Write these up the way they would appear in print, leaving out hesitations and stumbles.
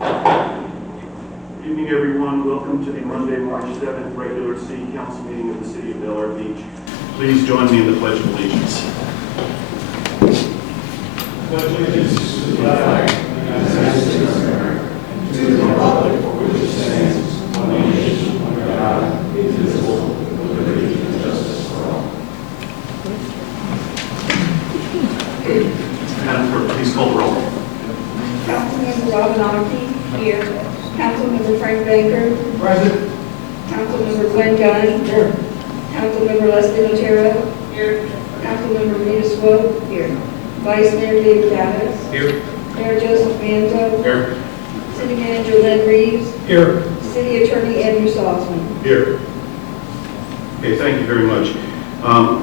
Good evening, everyone. Welcome to the Monday, March 7th regular City Council meeting of the City of Delaware Beach. Please join me in the Pledge of Allegiance. Pledge allegiance to the flag of the United States of America, and to the republic for which it stands, one nation, under God, indivisible, with liberty and justice for all. Madam Clerk, please call the roll. Councilmember Robin Ocky, here. Councilmember Frank Baker. Present. Councilmember Glenn Gunn. Here. Councilmember Leslie Otero. Here. Councilmember Rita Swope. Here. Vice Mayor David Gaddis. Here. Mayor Joseph Manzo. Here. City Manager Len Reeves. Here. City Attorney Andrew Salzman. Here. Okay, thank you very much.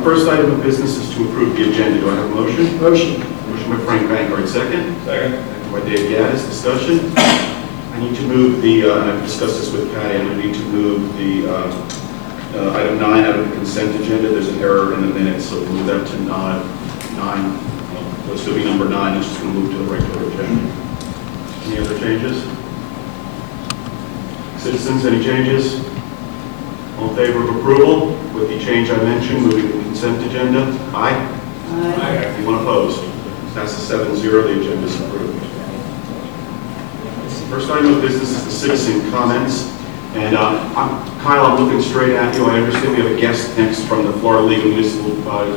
First item of business is to approve the agenda. Do I have a motion? Motion. Motion by Frank Bankert, second. Second. Second by Dave Gaddis. Discussion. I need to move the, and I've discussed this with Patty, I'm going to need to move the item 9 out of the consent agenda. There's an error in the minutes, so we'll move that to 9. It'll still be number 9. It's just going to move to the regular agenda. Any other changes? Citizens, any changes? All in favor of approval with the change I mentioned, moving the consent agenda? Aye? Aye. Anyone opposed? That's a 7-0. The agenda is approved. First item of business is the citizen comments. And Kyle, I'm looking straight at you. I understand we have a guest next from the Florida League of Municipal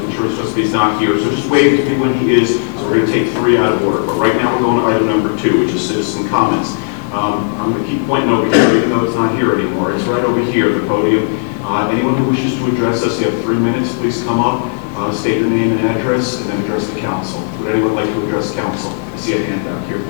Insurance Trustees. He's not here, so just wave to me when he is. So we're going to take 3 out of order. But right now we're going to item number 2, which is citizen comments. I'm going to keep pointing over here, even though it's not here anymore. It's right over here at the podium. Anyone who wishes to address us, you have 3 minutes. Please come up, state your name and address, and then address the council. Would anyone like to address council? I see a hand back here.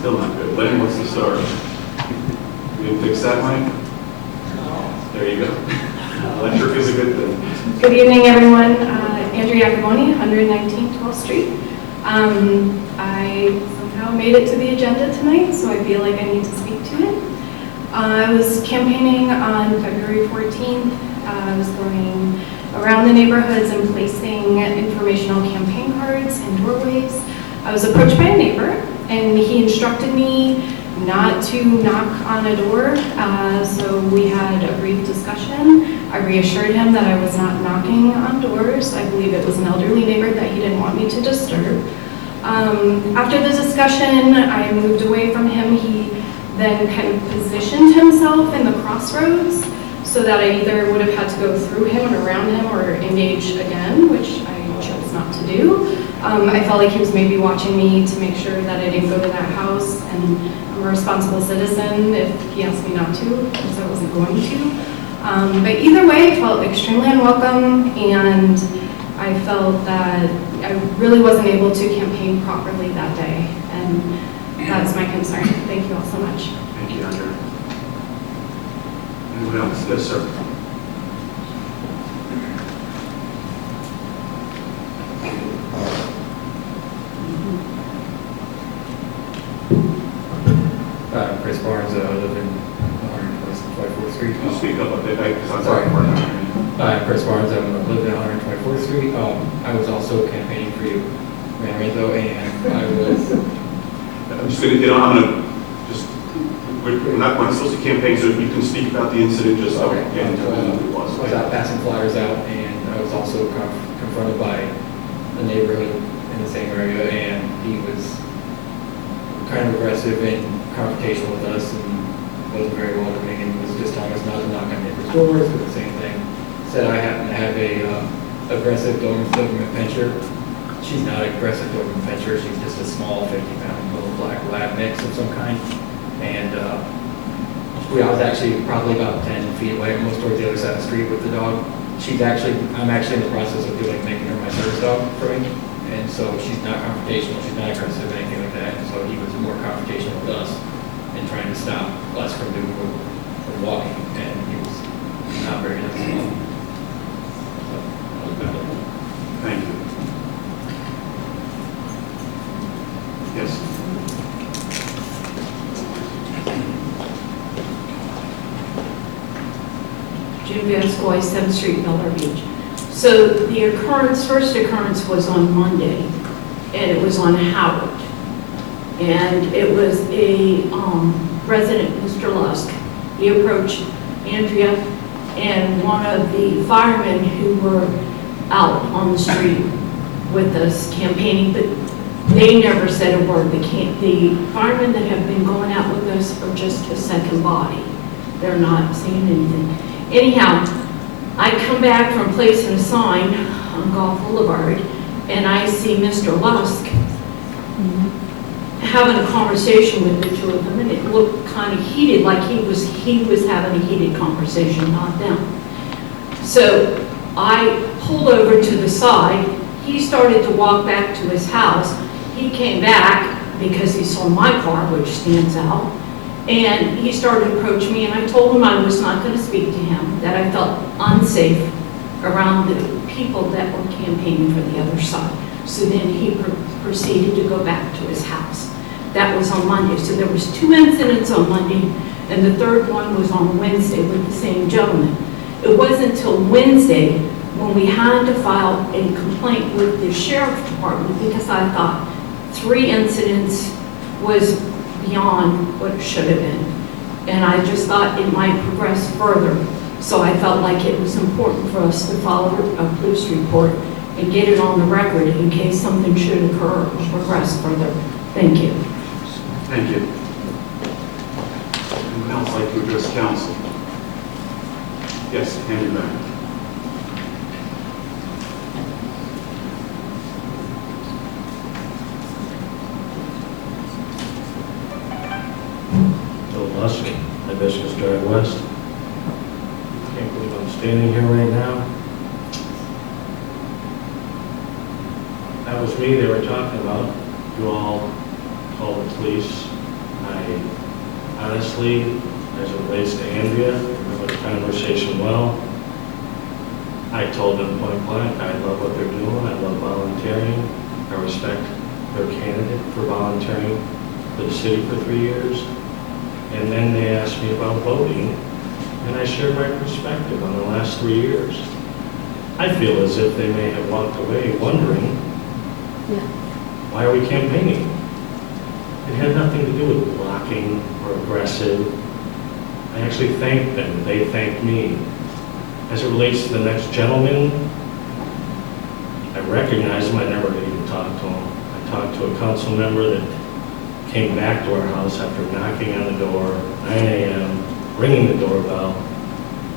Still not good. Lenny, what's the start? You didn't fix that, Mike? There you go. Electric is a good thing. Good evening, everyone. Andrea Acaboni, 119 12th Street. I somehow made it to the agenda tonight, so I feel like I need to speak to it. I was campaigning on February 14th. I was going around the neighborhoods and placing informational campaign cards in doorways. I was approached by a neighbor, and he instructed me not to knock on a door, so we had a brief discussion. I reassured him that I was not knocking on doors. I believe it was an elderly neighbor that he didn't want me to disturb. After the discussion, I moved away from him. He then kind of positioned himself in the crossroads so that I either would have had to go through him or around him or engage again, which I chose not to do. I felt like he was maybe watching me to make sure that I didn't go to that house, and I'm a responsible citizen if he asked me not to, because I wasn't going to. But either way, I felt extremely unwelcome, and I felt that I really wasn't able to campaign properly that day, and that's my concern. Thank you all so much. Thank you, Andrea. Anyone else? Yes, sir. Chris Barnes, I live in 124th Street. Can you speak up a bit? I'm Sorry. sorry. Chris Barnes, I live in 124th Street. I was also campaigning for you, Mayor Rizzo, and I was... I'm just going to, I'm going to just, we're not supposed to campaign, so if you can speak about the incident, just so Okay. again, tell me who it was. I was out passing flyers out, and I was also confronted by a neighborhood in the same area, and he was kind of aggressive and confrontational with us, and wasn't very welcoming, and was just telling us not to knock on neighbors' doors, but the same thing. Said I happen to have a aggressive Doberman Pinscher. She's not an aggressive Doberman Pinscher, she's just a small 50-pound little black lab mix of some kind. And I was actually probably about 10 feet away, almost towards the other side of the street with the dog. I'm actually in the process of making her my service dog for me. And so she's not confrontational, she's not aggressive, anything like that. And so he was more confrontational with us and trying to stop us from walking. And he was not very nice at all. So that was about it. Thank you. Yes. June Vasquez, 7th Street, Bel Air Beach. So the first occurrence was on Monday, and it was on Howard. And it was a resident, Mr. Lusk. He approached Andrea and one of the firemen who were out on the street with us campaigning, but they never said a word. The firemen that have been going out with us are just a second body. They're not saying anything. Anyhow, I come back from placing a sign on Golf Boulevard, and I see Mr. Lusk having a conversation with the two of them, and it looked kind of heated, like he was having a heated conversation, not them. So I pulled over to the side. He started to walk back to his house. He came back because he saw my car, which stands out, and he started to approach me, and I told him I was not going to speak to him, that I felt unsafe around the people that were campaigning for the other side. So then he proceeded to go back to his house. That was on Monday. So there was 2 incidents on Monday, and the third one was on Wednesday with the same gentleman. It wasn't until Wednesday when we had to file a complaint with the sheriff's department, because I thought 3 incidents was beyond what it should have been. And I just thought it might progress further. So I felt like it was important for us to file a police report and get it on the record in case something should occur or progress further. Thank you. Thank you. Anyone else like to address council? Yes, hand it back. Bill Lusk, Hibiscus Drive West. Can't believe I'm standing here right now. That was me they were talking about. You all called the police. I honestly, as it relates to Andrea, remember the conversation well. I told them point blank, I love what they're doing. I love volunteering. I respect their candidate for volunteering for the city for 3 years. And then they asked me about voting, and I shared my perspective on the last 3 years. I feel as if they may have walked away wondering, why are we campaigning? It had nothing to do with blocking or aggressive. I actually thanked them. They thanked me. As it relates to the next gentleman, I recognize him. I never even talked to him. I talked to a council member that came back to our house after knocking on the door, 9 a.m., ringing the doorbell.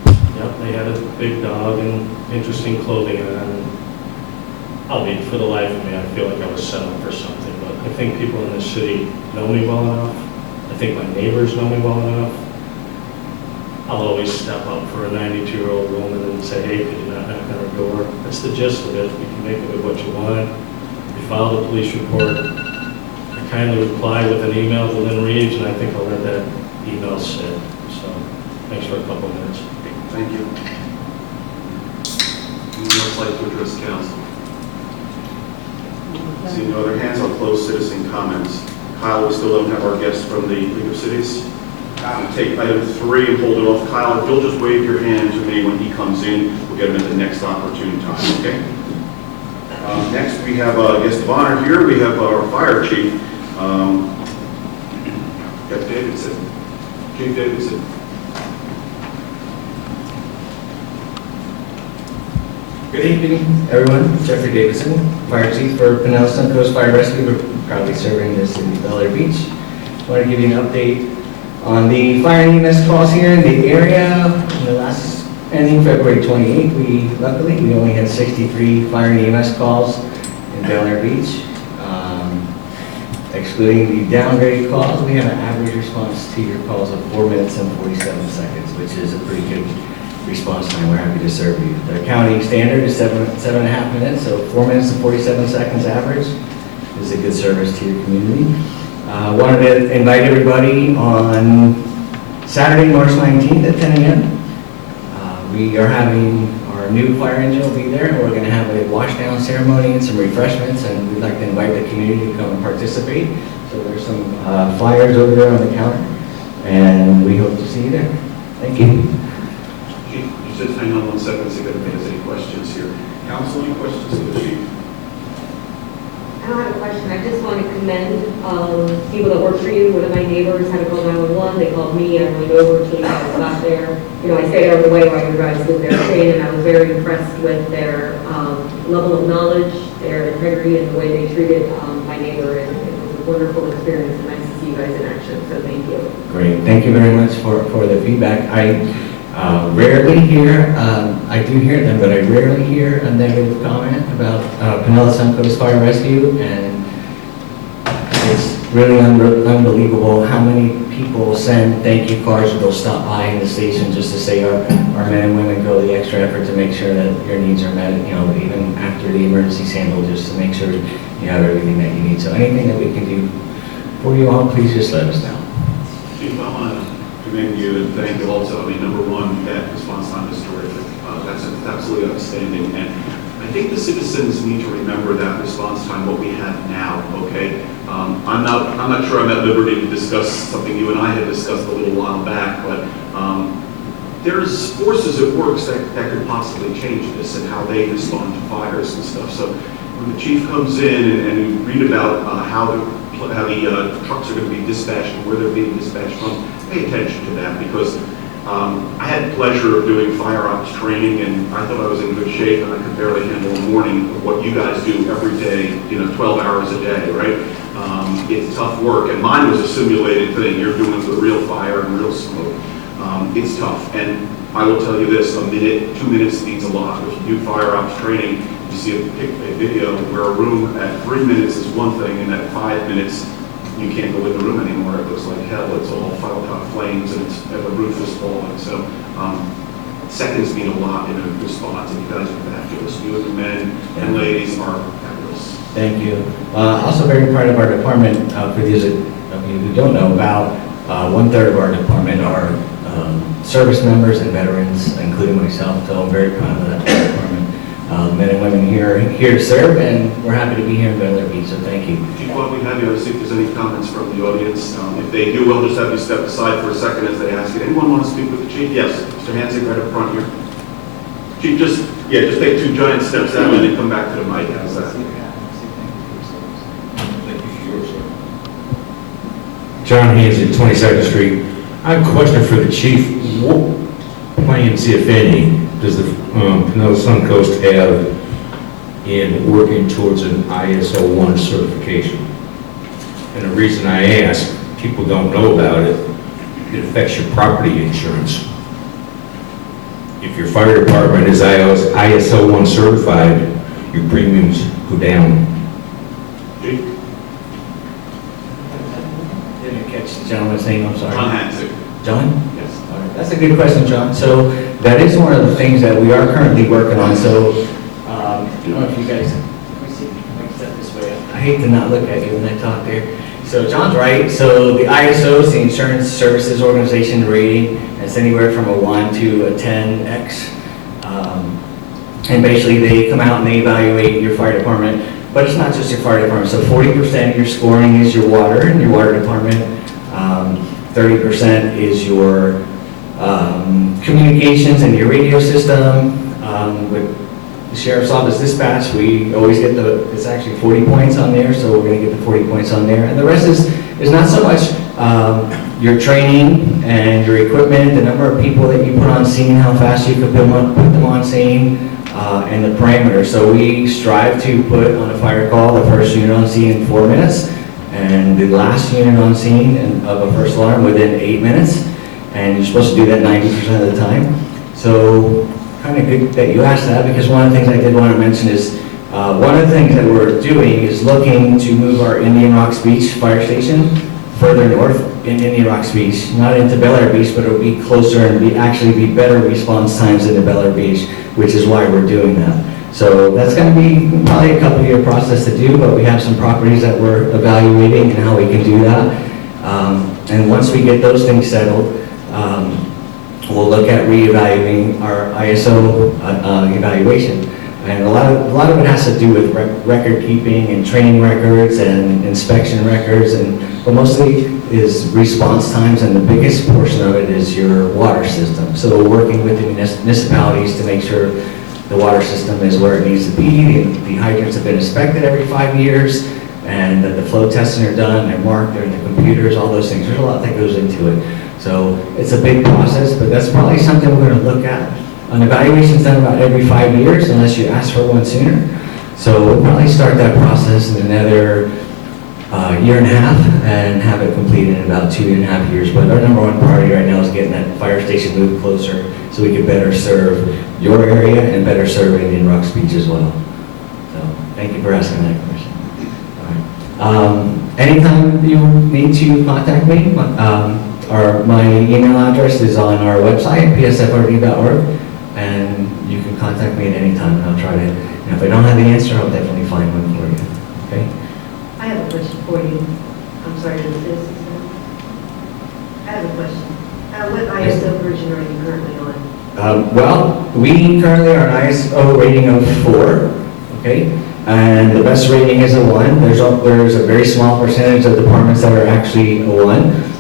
Yep, they had a big dog and interesting clothing on. I'll be, for the life of me, I feel like I was set up for something, but I think people in this city know me well enough. I think my neighbors know me well enough. I'll always step up for a 92-year-old woman and say, hey, could you not knock on her door? That's the gist of it. You can make of it what you want. We filed a police report. I kindly replied with an email to Lynn Reeves, and I think I'll let that email sit. So, thanks for a couple of minutes. Thank you. Anyone else like to address council? Seeing no other hands, I'll close citizen comments. Kyle, we still don't have our guest from the League of Cities. We'll take item 3 and hold it off. Kyle, if you'll just wave your hand to me when he comes in, we'll get him at the next opportune time, okay? Next, we have a guest of honor here. We have our fire chief, Jeff Davidson. Chief Davidson. Good evening, everyone. Jeffrey Davidson, Fire Chief for Pinellas Coast Fire Rescue. We're proudly serving this in Bel Air Beach. I want to give you an update on the fire and EMS calls here in the area. In the last ending February 28th, luckily we only had 63 fire and EMS calls in Bel Air Beach. Excluding the downgrade calls, we had an average response to your calls of 4 minutes and 47 seconds, which is a pretty good response time. We're happy to serve you. The county standard is 7.5 minutes, so 4 minutes and 47 seconds average is a good service to your community. Wanted to invite everybody on Saturday, March 19th at 10 a.m. We are having our new fire engine will be there, and we're going to have a wash down ceremony and some refreshments, and we'd like to invite the community to come and participate. So there's some flyers over there on the counter, and we hope to see you there. Thank you. Chief, you Just hang on 1 second, see if anybody has any questions here. Council, any questions for the chief? I don't have a question. I just want to commend people that work for you. One of my neighbors had to call 911. They called me. I went over until you guys got there. You know, I stayed out of the way while you guys did their thing, and I was very impressed with their level of knowledge, their integrity, and the way they treated my neighbor. And it was a wonderful experience, and nice to see you guys in action. So thank you. Great, thank you very much for the feedback. I rarely hear, I do hear them, but I rarely hear a negative comment about Pinellas Suncoast Fire Rescue, and it's really unbelievable how many people send thank you cards, or they'll stop by in the station just to say our men and women go the extra effort to make sure that your needs are met, you know, even after the emergency's handled, just to make sure you have everything that you need. So anything that we can do for you all, please just let us know. Chief, I want to commend you and thank you also. I mean, number one, that response time is terrific. That's absolutely outstanding. And I think the citizens need to remember that response time, what we have now, okay? I'm not sure I'm at liberty to discuss something you and I had discussed a little while back, but there's forces at work that could possibly change this and how they respond to fires and stuff. So when the chief comes in and you read about how the trucks are going to be dispatched and where they're being dispatched from, pay attention to that, because I had the pleasure of doing fire ops training, and I thought I was in good shape, and I could barely handle a morning of what you guys do every day, 12 hours a day, right? It's tough work, and mine was a simulated thing. You're doing the real fire and real smoke. It's tough, and I will tell you this, 2 minutes means a lot. If you do fire ops training, you see a video where a room at 3 minutes is one thing, and at 5 minutes, you can't go in the room anymore. It looks like hell. It's all top flames, and the roof is falling. So seconds mean a lot in a response, and you guys are fabulous. You and the men and ladies are fabulous. Thank you. Also very proud of our department. For those of you who don't know, about 1/3 of our department are service members and veterans, including myself. So I'm very proud of that department. Men and women here to serve, and we're happy to be here in Bel Air Beach, so thank you. Chief, while we have you, I'll see if there's any comments from the audience. If they do, we'll just have you step aside for a second as they ask it. Anyone want to speak with the chief? Yes, Mr. Hansing, right up front here. Chief, just take 2 giant steps out and then come back to the mic. How's that? John Hansing, 22nd Street. I have a question for the chief. What plans, if any, does the Pinellas Suncoast have in working towards an ISO 1 certification? And the reason I ask, people don't know about it, it affects your property insurance. If your fire department is ISO 1 certified, your premiums go down. Chief? Didn't catch the gentleman's name, I'm sorry. John Hansing. John? Yes. All right. That's a good question, John. So that is one of the things that we are currently working on. So I don't know if you guys, let me see, let me step this way. I hate to not look at you when I talk there. So John's right. So the ISO is the Insurance Services Organization rating. It's anywhere from a 1 to a 10X. And basically they come out and they evaluate your fire department. But it's not just your fire department. So 40% of your scoring is your water and your water department. 30% is your communications and your radio system. With the Sheriff's Office dispatch, we always get it's actually 40 points on there, so we're going to get the 40 points on there. And the rest is not so much your training and your equipment, the number of people that you put on scene, how fast you can put them on scene, and the parameters. So we strive to put on a fire call the first unit on scene in 4 minutes, and the last unit on scene of a first alarm within 8 minutes. And you're supposed to do that 90% of the time. So kind of good that you asked that, because one of the things I did want to mention is one of the things that we're doing is looking to move our Indian Rocks Beach fire station further north in Indian Rocks Beach, not into Bel Air Beach, but it'll be closer and actually be better response times into Bel Air Beach, which is why we're doing that. So that's going to be probably a couple-year process to do, but we have some properties that we're evaluating and how we can do that. And once we get those things settled, we'll look at reevaluating our ISO evaluation. And a lot of it has to do with record keeping and training records and inspection records, but mostly is response times, and the biggest portion of it is your water system. So we're working with the municipalities to make sure the water system is where it needs to be. The hydrants have been inspected every 5 years, and that the flow testing are done, they're marked, they're in the computers, all those things. There's a lot that goes into it. So it's a big process, but that's probably something we're going to look at. An evaluation is done about every 5 years, unless you ask for one sooner. So we'll probably start that process in another year and a half and have it completed in about 2.5 years. But our number one priority right now is getting that fire station moved closer so we can better serve your area and better serve Indian Rocks Beach as well. So thank you for asking that question. All right. Anytime you need to contact me, my email address is on our website, psfrd.org, and you can contact me at any time, and I'll try to, and if I don't have the answer, I'll definitely find one for you, okay? I have a question for you. I'm sorry to insist. I have a question. What ISO version are you currently on? Well, we currently are an ISO rating of 4, okay? And the best rating is a 1. There's a very small percentage of departments that are actually a 1.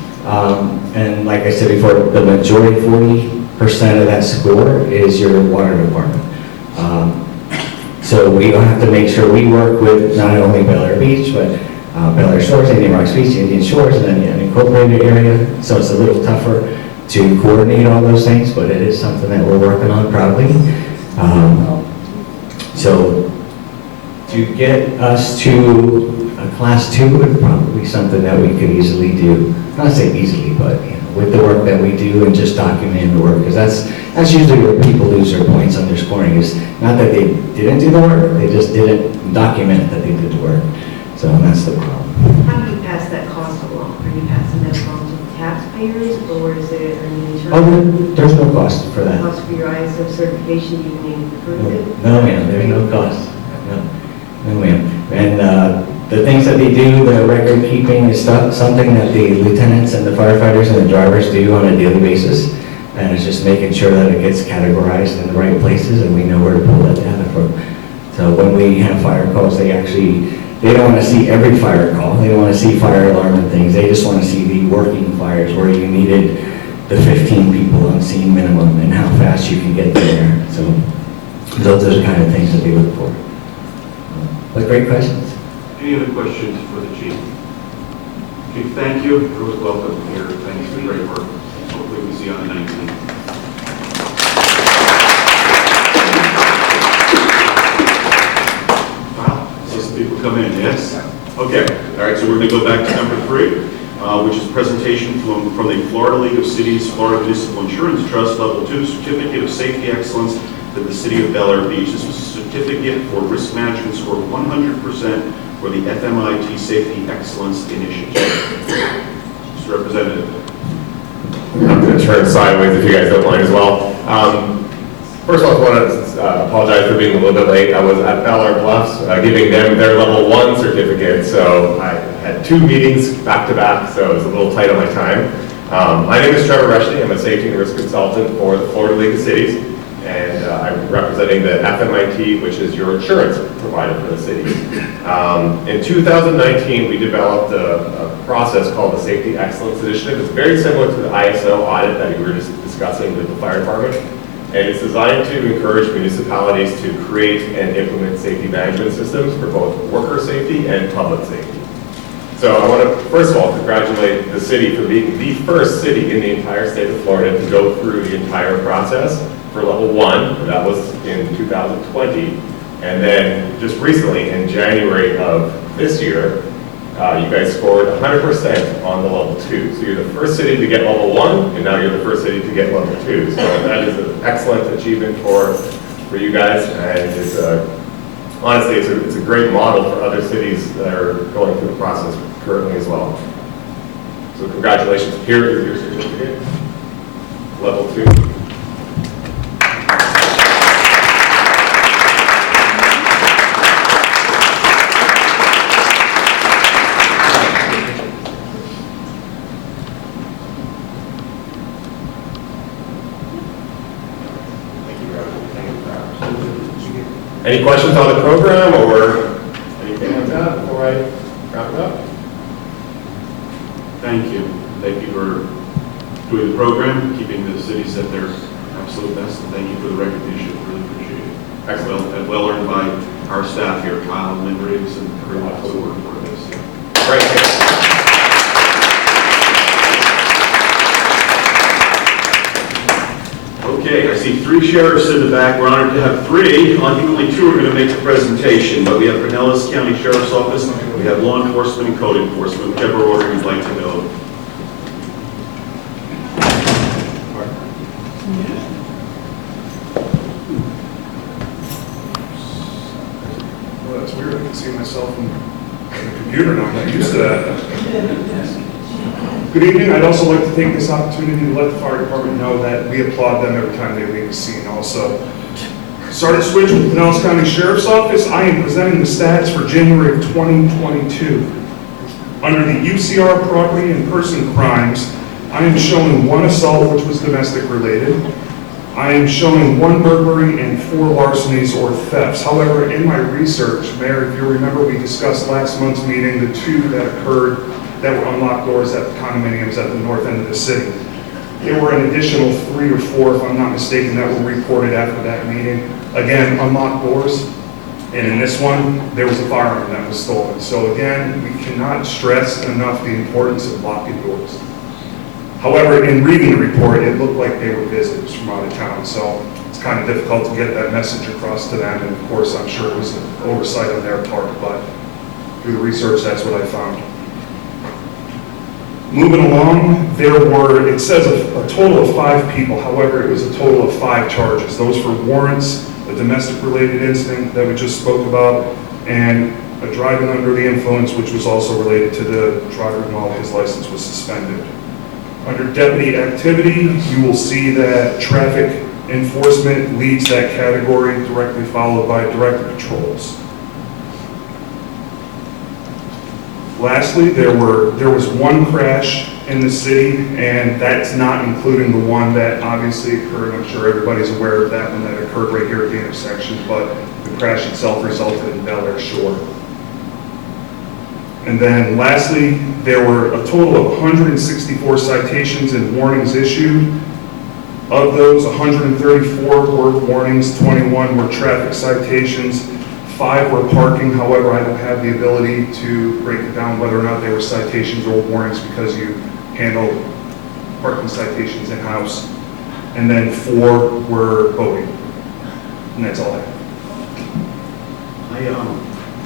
And like I said before, the majority, 40% of that score is your water department. So we have to make sure we work with not only Bel Air Beach, but Bel Air Shores, Indian Rocks Beach, Indian Shores, and then an incorporated area. So it's a little tougher to coordinate all those things, but it is something that we're working on proudly. So to get us to a class 2 would probably be something that we could easily do. Not say easily, but with the work that we do and just documenting the work, because that's usually where people lose their points on their scoring, is not that they didn't do the work, they just didn't document that they did the work. So that's the problem. How do you pass that cost along? Are you passing that along to the taxpayers, or is it an internal Oh, there's no cost for that. cost for your ISO certification? You can improve it? No, ma'am, there's no cost. No, ma'am. And the things that they do, the record keeping is something that the lieutenants and the firefighters and the drivers do on a daily basis. And it's just making sure that it gets categorized in the right places and we know where to pull that data from. So when we have fire calls, they don't want to see every fire call. They don't want to see fire alarm and things. They just want to see the working fires where you needed the 15 people on scene minimum and how fast you can get there. So those are the kind of things that they look for. But great questions. Any other questions for the chief? Chief, thank you. You're welcome here. Thanks for the great work. Hopefully we see you on the 19th. Wow, so some people come in, yes? Okay, all right, so we're going to go back to number 3, which is a presentation from the Florida League of Cities, Florida Municipal Insurance Trust, Level 2, Certificate of Safety Excellence to the City of Bel Air Beach. This was a certificate for risk management score 100% for the FMIT Safety Excellence Initiative. Mr. Representative. I'm going to turn sideways if you guys don't mind as well. First of all, I want to apologize for being a little bit late. I was at Bel Air Bluffs giving them their level 1 certificate, so I had 2 meetings back to back, so it was a little tight on my time. My name is Trevor Reshley. I'm a safety and risk consultant for the Florida League of Cities, and I'm representing the FMIT, which is your insurance provider for the city. In 2019, we developed a process called the Safety Excellence Initiative. It's very similar to the ISO audit that we were just discussing with the fire department. And it's designed to encourage municipalities to create and implement safety management systems for both worker safety and public safety. So I want to, first of all, congratulate the city for being the first city in the entire state of Florida to go through the entire process for level 1. That was in 2020. And then just recently, in January of this year, you guys scored 100% on the level 2. So you're the first city to get level 1, and now you're the first city to get level 2. So that is an excellent achievement for you guys, and it's honestly, it's a great model for other cities that are going through the process currently as well. So congratulations. Here is your certificate, level 2. Any questions on the program or anything like that before I wrap it up? Thank you. Thank you for doing the program, keeping the cities at their absolute best, and thank you for the recognition. Really appreciate it. Excellent. Well earned by our staff here, Kyle and Lynn Riggs, and everyone else who worked for this. Great. Thanks. Okay, I see 3 sheriffs in the back. We're honored to have 3. I think only 2 are going to make the presentation, but we have Pinellas County Sheriff's Office, we have law enforcement and code enforcement, whichever order you'd like to go. Well, that's weird. I can see myself on the computer now. I'm not used to that. Good evening. I'd also like to take this opportunity to let the fire department know that we applaud them every time they leave the scene also. Sergeant Switch with the Pinellas County Sheriff's Office. I am presenting the stats for January of 2022. Under the UCR property and person crimes, I am showing 1 assault, which was domestic related. I am showing 1 burglary and 4 larcenies or thefts. However, in my research, Mayor, if you remember, we discussed last month's meeting, the 2 that occurred that were unlocked doors at the condominiums at the north end of the city. There were an additional 3 or 4, if I'm not mistaken, that were reported after that meeting. Again, unlocked doors. And in this one, there was a firearm that was stolen. So again, we cannot stress enough the importance of locking doors. However, in reading the report, it looked like they were visitors from out of town. So it's kind of difficult to get that message across to them. And of course, I'm sure it was an oversight on their part, but through the research, that's what I found. Moving along, it says a total of 5 people. However, it was a total of 5 charges. Those for warrants, a domestic-related incident that we just spoke about, and a driving under the influence, which was also related to the driver while his license was suspended. Under deputy activity, you will see that traffic enforcement leads that category, directly followed by directed patrols. Lastly, there was 1 crash in the city, and that's not including the one that obviously occurred. I'm sure everybody's aware of that one that occurred right here at the intersection, but the crash itself resulted in Bel Air Shore. And then lastly, there were a total of 164 citations and warnings issued. Of those, 134 were warnings, 21 were traffic citations, 5 were parking. However, I don't have the ability to break it down whether or not they were citations or warnings because you handle parking citations in-house. And then 4 were voting. And that's all I have.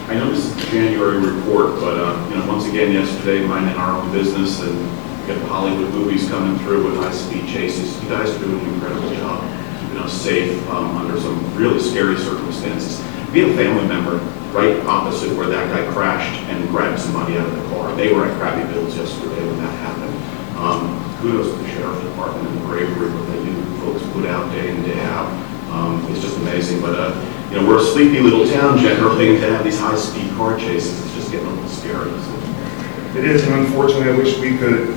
I know this is the January report, but once again yesterday, minding our own business, and we got the Hollywood movies coming through with high-speed chases. You guys are doing an incredible job keeping us safe under some really scary circumstances. We had a family member right opposite where that guy crashed and grabbed somebody out of the car. They were at Krabby Bill's yesterday when that happened. Kudos to the sheriff's department and the bravery that they do. Folks put out day in, day out. It's just amazing. But we're a sleepy little town generally, and to have these high-speed car chases, it's just getting a little scary. So. It is, and unfortunately, I wish we could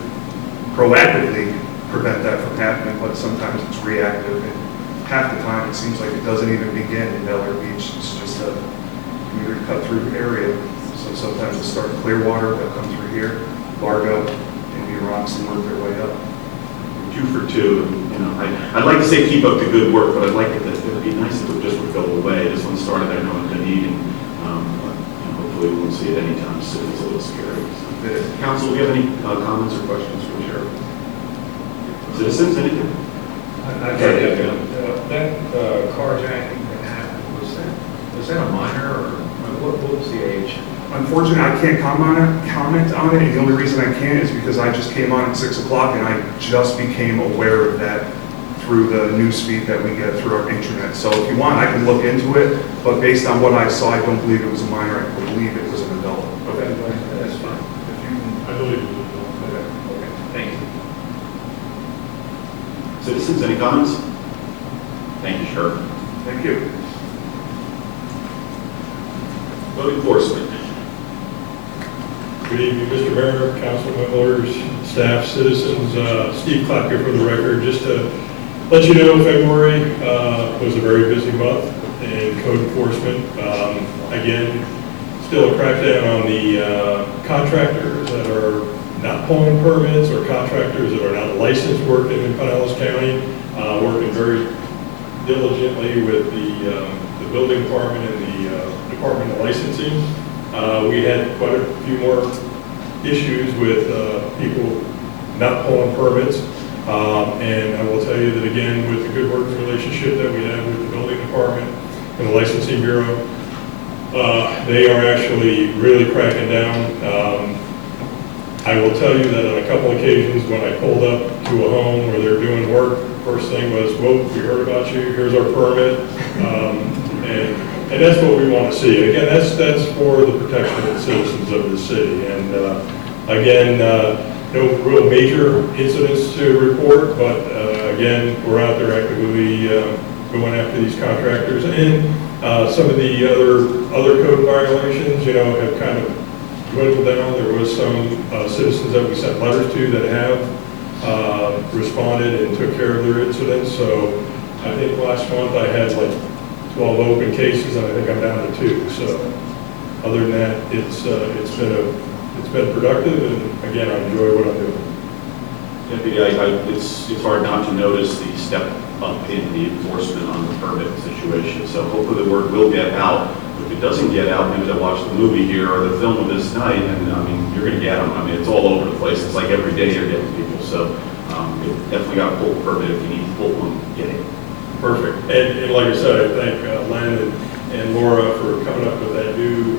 proactively prevent that from happening, but sometimes it's reactive. And half the time, it seems like it doesn't even begin in Bel Air Beach. It's just a commuter cut-through area. So sometimes it'll start in Clearwater, they'll come through here, Largo, Indian Rocks, and work their way up. 2 for 2. I'd like to say keep up the good work, but I'd like it would be nice if it just would go away. This one started, I know, in Dunedin, but hopefully we won't see it anytime soon. It's a little scary. So, Council, do you have any comments or questions for the sheriff? Citizens, anything? That carjacking that happened, was that a minor, or what was the age? Unfortunately, I can't comment on it, and the only reason I can't is because I just came on at 6 o'clock, and I just became aware of that through the news feed that we get through our internet. So if you want, I can look into it, but based on what I saw, I don't believe it was a minor. I believe it was an adult. Okay, that's fine. I believe it was an adult. Okay, thank you. Citizens, any comments? Thank you, Sheriff. Thank you. Code enforcement. Good evening, Mr. Mayor, council members, staff, citizens. Steve Clapp here for the record. Just to let you know, February was a very busy month in code code enforcement. Again, still a crackdown on the contractors that are not pulling permits or contractors that are not licensed working in Pinellas County, working very diligently with the building department and the Department of Licensing. We had quite a few more issues with people not pulling permits. And I will tell you that again, with the good working relationship that we have with the building department and the licensing bureau, they are actually really cracking down. I will tell you that on a couple occasions when I pulled up to a home where they're doing work, first thing was, whoa, we heard about you, here's our permit. And that's what we want to see. Again, that's for the protection of the citizens of the city. And again, no real major incidents to report, but again, we're out there actively going after these contractors. And some of the other code violations, have kind of dwindled down. There was some citizens that we sent letters to that have responded and took care of their incidents. So I think last month I had like 12 open cases, and I think I'm down to 2. So other than that, it's been productive, and again, I enjoy what I'm doing. Deputy, it's hard not to notice the step up in the enforcement on the permit situation. So hopefully the word will get out. If it doesn't get out, maybe I watch the movie here or the film of this night, and I mean, you're going to get them. I mean, it's all over the place. It's like every day you're getting people. So you definitely got to pull the permit. If you need to pull one, get it. Perfect. And like I said, I thank Len and Laura for coming up with that new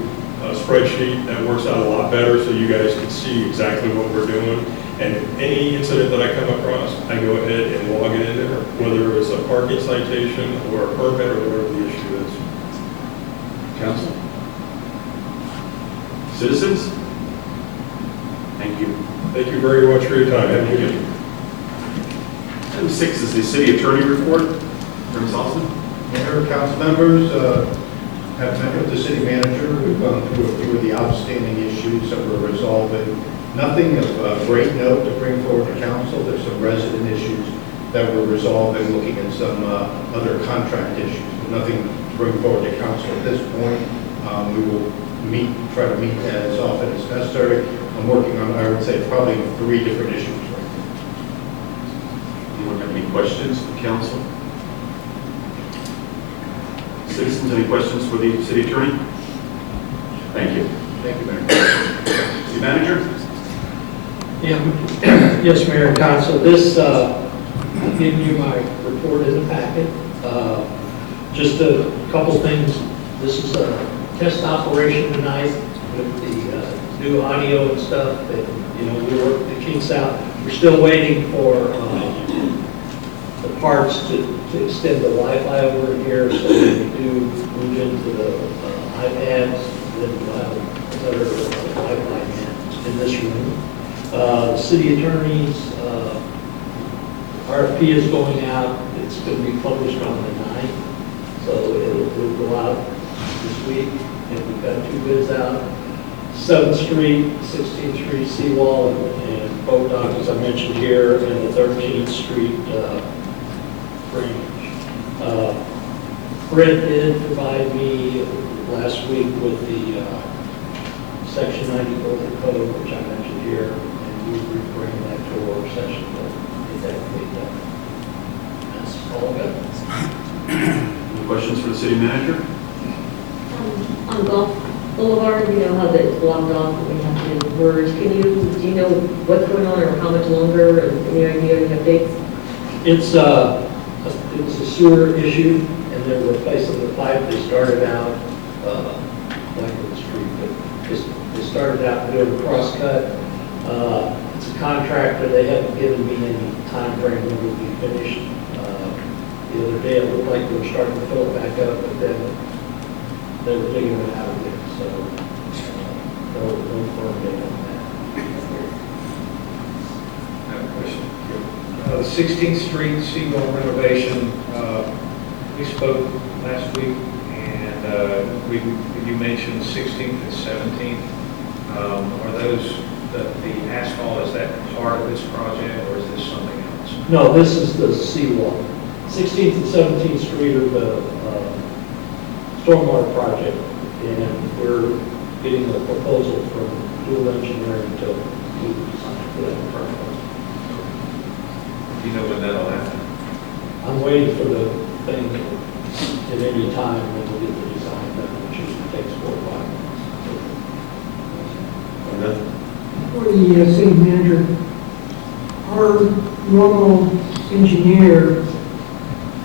spreadsheet that works out a lot better, so you guys can see exactly what we're doing. And any incident that I come across, I go ahead and log it in there, whether it's a parking citation or a permit or whatever the issue is. Council? Citizens? Thank you. Thank you very much for your time. Have a good day. Item 6 is the city attorney report. Attorney Salzman? Mayor, council members, have met with the city manager. We've gone through a few of the outstanding issues that we're resolving. Nothing of great note to bring forward to council. There's some resident issues that we're resolving, looking at some other contract issues, but nothing to bring forward to council at this point. We will try to meet as often as necessary. I'm working on, I would say, probably 3 different issues right now. Anyone have any questions for council? Citizens, any questions for the city attorney? Thank you. Thank you, Mayor. City manager? Yeah, yes, Mayor and Council. This, I've given you my report in the packet. Just a couple things. This is a test operation tonight with the new audio and stuff. And, we work the kinks out. We're still waiting for the parts to extend the Wi-Fi over here, so we do move into the iPads, then we'll have another Wi-Fi in this room. The city attorney's RFP is going out. It's going to be published on the 9th, so it'll go out this week. And we've got 2 bids out: 7th Street, 16th Street seawall, and boat dock, as I mentioned here, and the 13th Street drainage. Brent did provide me last week with the Section 94 of the code, which I mentioned here, and we will bring that to a work session to get that cleaned up. That's all I got. Any questions for the city manager? On Gulf Boulevard, you know how that's blocked off and we have to merge. Do you know what's going on or how much longer, and any idea, any updates? It was a sewer issue, and they're replacing the pipe. They started out, like in the street, but they started out doing a cross cut. It's a contractor. They haven't given me any time frame when it will be finished. The other day, it looked like they were starting to fill it back up, but then they were digging it out again, so no firm date on that. I have a question. 16th Street seawall renovation, we spoke last week, and you mentioned 16th and 17th. Are those, the asphalt, is that part of this project, or is this something else? No, this is the seawall. 16th and 17th Street are the stormwater project, and we're getting a proposal from dual engineering to do the design for that project. Do you know when that'll happen? I'm waiting for the thing at any time, and then we'll get the design done, which usually takes 4 or 5 months. For the city manager, our normal engineer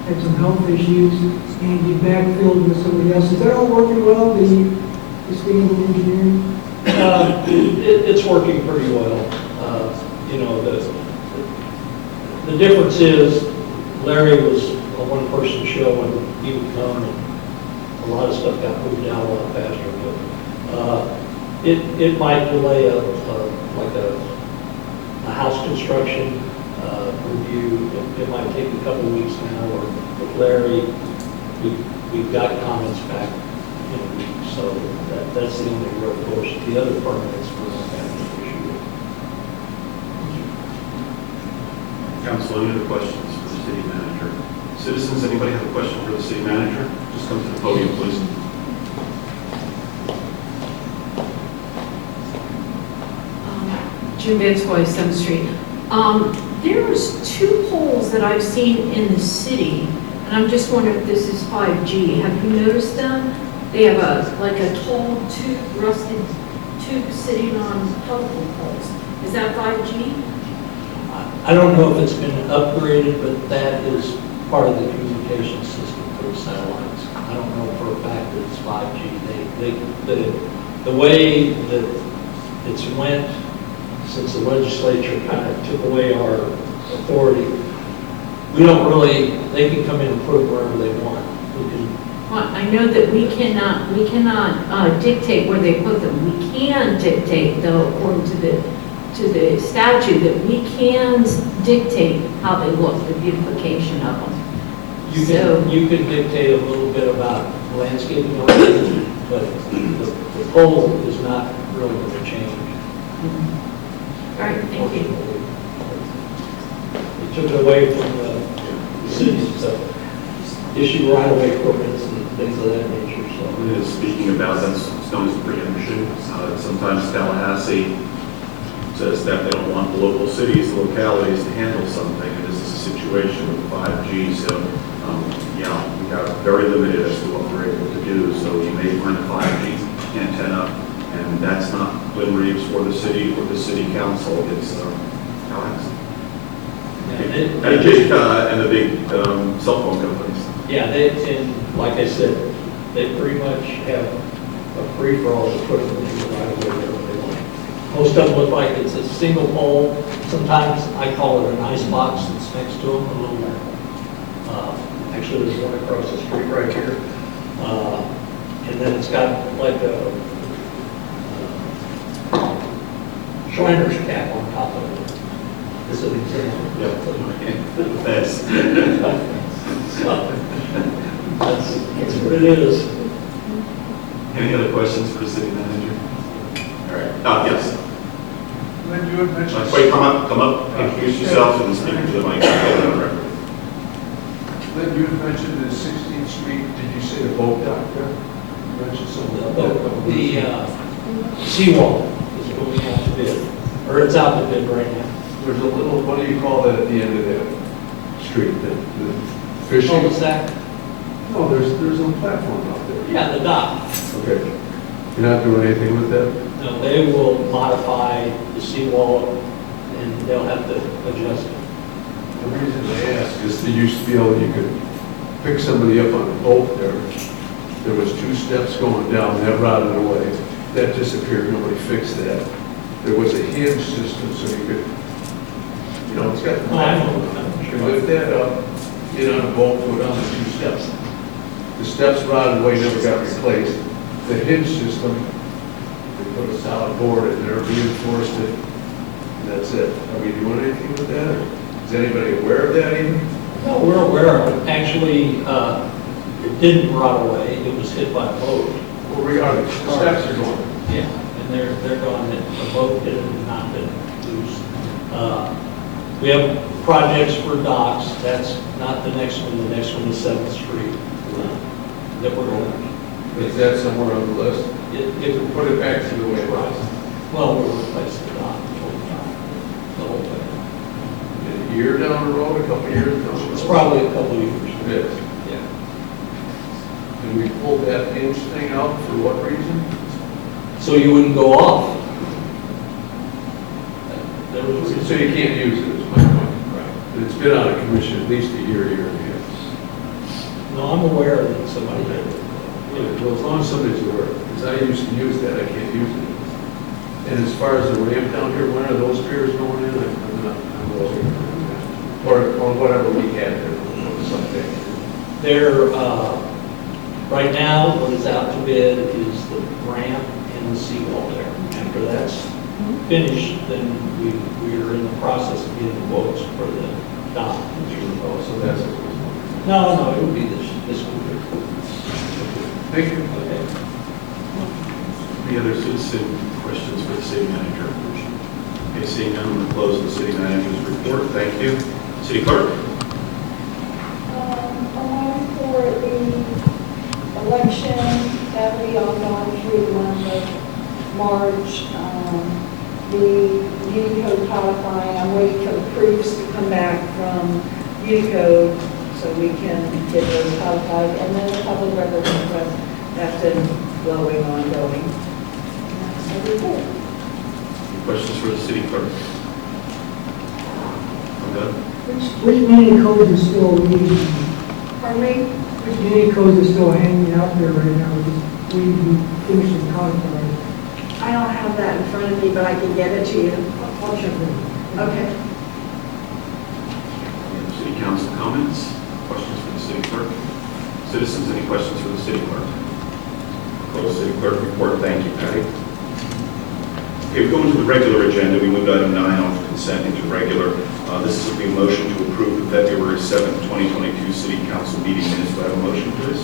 had some health issues and he backfilled with somebody else. Is that all working well, the city engineering? It's working pretty well. You know, the difference is Larry was a one-person show and he would come and a lot of stuff got moved out a lot faster. But it might delay like a house construction review. It might take a couple weeks now. Or with Larry, we've got comments back in a week, so that's the only real push. The other permits we're not having an issue with. Council, any other questions for the city manager? Citizens, anybody have a question for the city manager? Just come to the podium, please. Jim Vanscoy, 7th Street. There's 2 poles that I've seen in the city, and I'm just wondering if this is 5G. Have you noticed them? They have like a tall tube, rusted tube sitting on telephone poles. Is that 5G? I don't know if it's been upgraded, but that is part of the communication system for the satellites. I don't know for a fact that it's 5G. The way that it's went, since the legislature kind of took away our authority, we don't really, they can come in and put it wherever they want. We can. Well, I know that we cannot dictate where they put them. We can dictate, though, according to the statute, that we can dictate how they look, the beautification of them. You can dictate a little bit about landscaping, but the pole is not really going to change. All right, thank you. It took it away from the cities to issue right-of-way permits and things of that nature, so. Speaking about that's known as preemption. Sometimes Tallahassee says that they don't want the local cities, the localities to handle something, and this is a situation with 5G, so yeah, we got very limited as to what we're able to do, so you may find a 5G antenna, and that's not Glen Reeves or the city council, it's Tallahassee. And the big cell phone companies. Yeah, and like I said, they pretty much have a free-for-all to put them in the right-of-way wherever they want. Most of them look like it's a single pole. Sometimes I call it an ice box that's next to them, a little more. Actually, there's one across the street right here. And then it's got like a Shriner's cap on top of it. This is an example. Yeah. That's That's what it is. Any other questions for the city manager? All right. Yes. When you had mentioned. Wait, come up, introduce yourself and speak to the mic. Lynn, you had mentioned the 16th Street, did you say the boat dock there? You mentioned something about The seawall is going out to bid, or it's out to bid right now. There's a little, what do you call that at the end of that street, the fishing? Cul-de-sac? No, there's a platform out there. Yeah, the dock. Okay. You're not doing anything with that? No, they will modify the seawall and they'll have to adjust it. The reason I ask is there used to be able, you could pick somebody up on a boat there. There was 2 steps going down, that rotted away. That disappeared, nobody fixed that. There was a hinge system so you could, it's got the platform on it. You could lift that up, get on a boat, go down the 2 steps. The steps rotted away, never got replaced. The hinge system, they put a solid board in there, reinforced it, and that's it. Are we doing anything with that? Or is anybody aware of that even? No, we're aware of it. Actually, it didn't rot away. It was hit by a boat. Well, regardless, the steps are going. Yeah, and they're gone. The boat hit it and knocked it loose. We have projects for docks. That's not the next one. The next one is 7th Street that we're going to Is that somewhere on the list? If we Put it back to the way it was. well, we'll replace the dock, the whole thing. A year down the road, a couple years down the road? It's probably a couple of years. It is. Yeah. And we pulled that inch thing out for what reason? So you wouldn't go off. There was a So reason. you can't use it, is my point. Right. It's been out of commission at least a year and a half. No, I'm aware that somebody did. Well, as long as somebody's aware, because I used to use that, I can't use it. And as far as the ramp down here, when are those piers going in? I'm losing. Or whatever we had there, something. There, right now, what is out to bid is the ramp and the seawall there. After that's finished, then we are in the process of getting quotes for the dock. Oh, so that's what it was. No, it would be this week. Thank you. Okay. Any other citizen questions for the city manager? Okay, seeing none, I'm going to close the city manager's report. Thank you. City clerk? On for the election, that will be on through the month of March. The Unicode codifying, I'm waiting for the proofs to come back from Unicode so we can get those codified. And then the public records request, that's been flowing, ongoing. And that's everything. Any questions for the city clerk? I'm done. Which mini code is still using? Pardon me? Which mini code is still hanging out there right now? Just waiting to finish the codifying. I don't have that in front of me, but I can get it to you. I'll check it. Okay. Any city council comments? Questions for the city clerk? Citizens, any questions for the city clerk? Close city clerk report. Thank you, Patty. Okay, we go into the regular agenda. We moved item 9 off consent into regular. This is a motion to approve the February 7th, 2022 city council meeting minutes. Do I have a motion, please?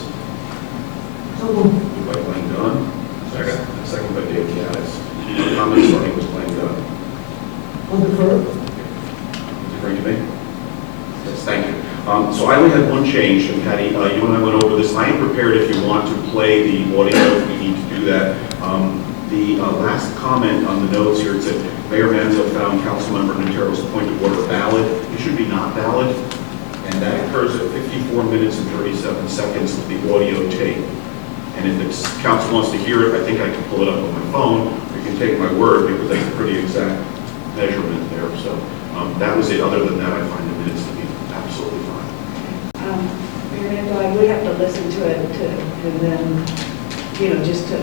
So moved. Moved by Glenn Dunn. Second. Second by David Gaddis. Any comments starting with Glenn Dunn? I'll defer. Deferring to me? Yes, thank you. So I only had one change, and Patty, you and I went over this. I am prepared if you want to play the audio if we need to do that. The last comment on the notes here, it said, Mayor Manzo found Councilmember Nantero's point of order valid. It should be not valid, and that occurs at 54 minutes and 37 seconds of the audio tape. And if the council wants to hear it, I think I can pull it up on my phone. You can take my word because that's a pretty exact measurement there. So that was it. Other than that, I find the minutes to be absolutely fine. Mary Ann, I would have to listen to it and then, just to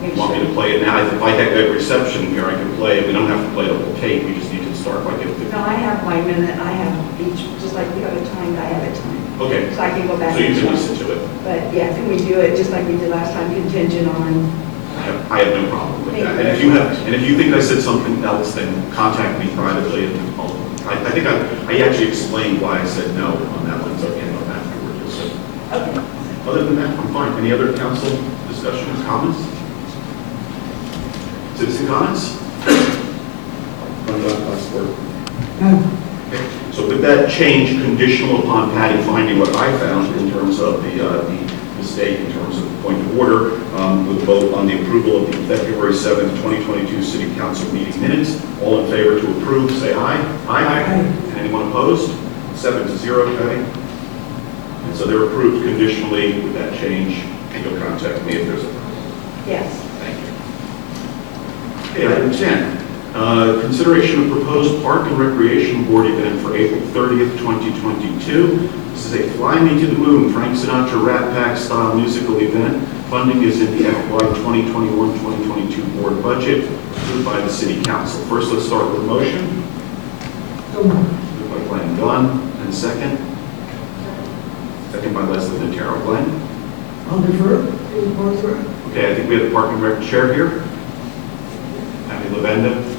make You want me sure. to play it now? If I had a reception here, I could play it. We don't have to play the whole tape. We just need to start by getting No, I have my minute, I have each, just like we have it timed, I have it timed. Okay. So I can go back. So you and can check. listen to it. But yeah, can we do it just like we did last time, contingent on? I have no problem with that. And if you think I said something else, then contact me privately and I think I actually explained why I said no on that one, so I can go afterwards. So, Okay. other than that, I'm fine. Any other council discussions, comments? Citizen comments? Last word. None. Okay. So with that change, conditional upon Patty finding what I found in terms of the mistake, in terms of the point of order, we'll vote on the approval of the February 7th, 2022 City Council meeting minutes. All in favor to approve, say aye. Aye. And anyone opposed? 7-0, Patty. And so they're approved conditionally with that change, and you'll contact me if there's a problem. Yes. Thank you. Okay, item 10. Consideration of proposed Park and Recreation Board event for April 30th, 2022. This is a Fly Me to the Moon Frank Sinatra Rat Pack style musical event. Funding is in the FY 2021-2022 board budget approved by the City Council. First, let's start with a motion. So moved. Moved by Glenn Dunn, and second. Second by Leslie Notaro. Glenn? I'll defer. Board clerk. Okay, I think we have the Park and Rec chair here. Tammy Lavenda.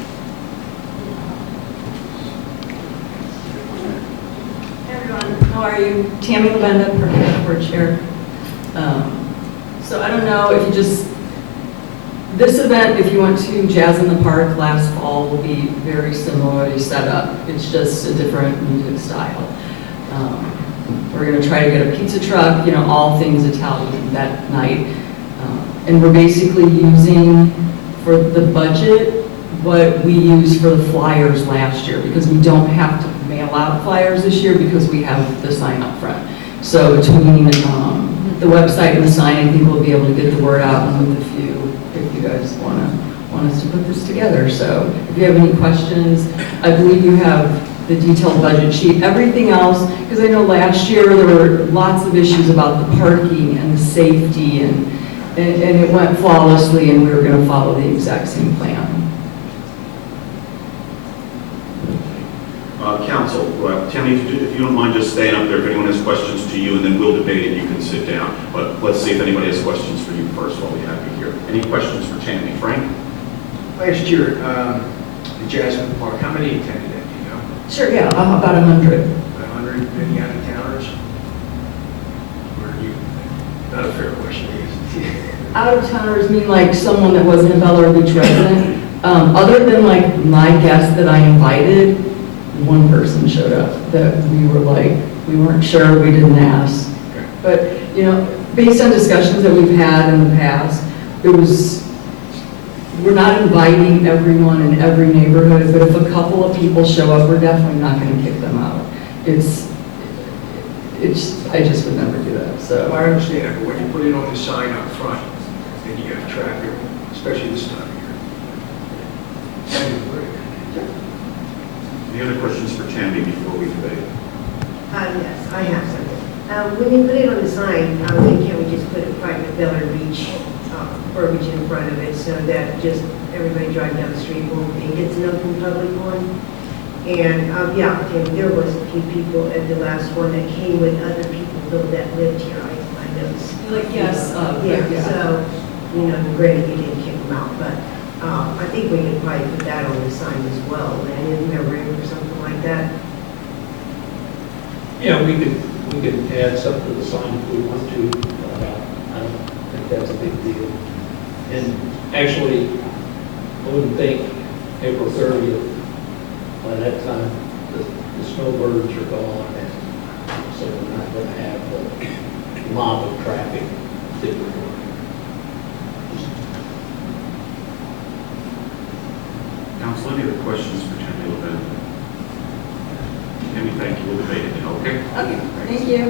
Everyone, how are you? Tammy Lavenda, Park and Rec Board Chair. So I don't know if you just, this event, if you went to Jazz in the Park last fall, will be very similarly set up. It's just a different music style. We're going to try to get a pizza truck, all things Italian that night. And we're basically using for the budget what we used for the flyers last year, because we don't have to mail out flyers this year because we have the sign up front. So between the website and the sign, I think we'll be able to get the word out, and with a few, if you guys want us to put this together. So if you have any questions, I believe you have the detailed budget sheet. Everything else, because I know last year there were lots of issues about the parking and the safety, and it went flawlessly, and we were going to follow the exact same plan. Council, Tammy, if you don't mind just staying up there, if anyone has questions to you, and then we'll debate it, you can sit down. But let's see if anybody has questions for you first while we have you here. Any questions for Tammy? Frank? Last year, the Jasmine Park, how many attended it, do you know? Sure, yeah, about 100. 100, any out-of-towners? Or you, not a fair question, is Out-of-towners mean like someone that wasn't a Bel Air Beach resident. Other than like my guests that I invited, one person showed up that we were like, we weren't sure, we didn't ask. Okay. But, you know, based on discussions that we've had in the past, we're not inviting everyone in every neighborhood, but if a couple of people show up, we're definitely not going to kick them out. I just would never do that, so. I understand that, but when you put it on the sign up front, then you have traffic, especially this time of year. Any other questions for Tammy before we debate? Yes, I have something. When you put it on the sign, can't we just put a private Bel Air Beach verbiage in front of it so that just everybody driving down the street won't think it's an open public one? And yeah, Tim, there was a few people at the last one that came with other people though that lived here. I noticed. Like, yes, yeah. So, you know, granted you didn't kick them out, but I think we could probably put that on the sign as well. And isn't there room for something like that? Yeah, we could add something to the sign if we want to. I don't think that's a big deal. And actually, I wouldn't think April 30th, by that time, the snowbirds are gone, and so we're not going to have the mob of traffic that we're going. Council, any other questions for Tammy LaBelle? Tammy, thank you. We'll debate it now, okay? Okay, thank you.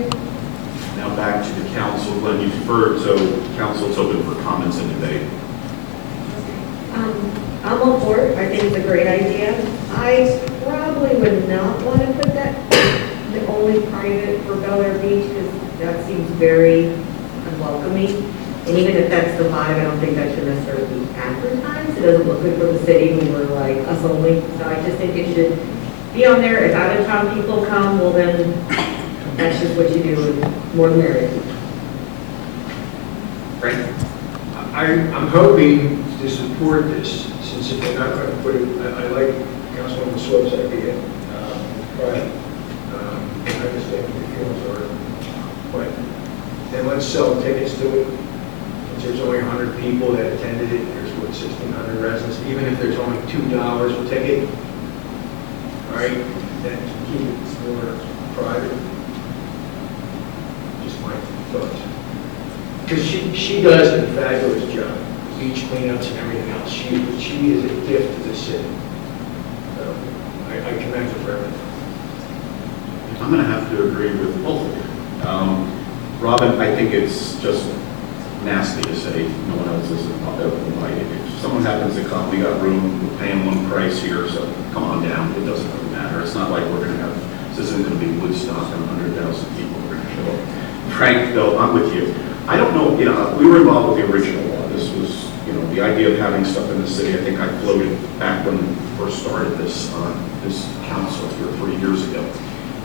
Now back to the council. Glenn, you deferred, so council's open for comments and debate. I'm all for it. I think it's a great idea. I probably would not want to put that the only private for Bel Air Beach, because that seems very unwelcoming. And even if that's the vibe, I don't think that should necessarily be advertised. It doesn't look good for the city when we're like us only. So I just think it should be on there. If out of town people come, well then that's just what you do, and more than merrier. Frank? I'm hoping to support this, since if they're not going to put it, I like Councilwoman Swope's idea, but I understand what your feelings are. But then let's sell tickets to it. Since there's only 100 people that attended it, there's what, 1,600 residents, even if there's only $2 a ticket, all right, then keep it more private. Just my thoughts. Because she does a fabulous job, beach cleanups and everything else. She is a gift to the city. So I commend her for everything. I'm going to have to agree with both of you. Robin, I think it's just nasty to say no one else is invited. If someone happens to come, we got room, we're paying one price here, so come on down. It doesn't really matter. It's not like we're going to have, this isn't going to be Woodstock and 100,000 people are going to show up. Frank, though, I'm with you. I don't know, we were involved with the original law. This was, the idea of having stuff in the city. I think I floated back when we first started this council 2 or 3 years ago.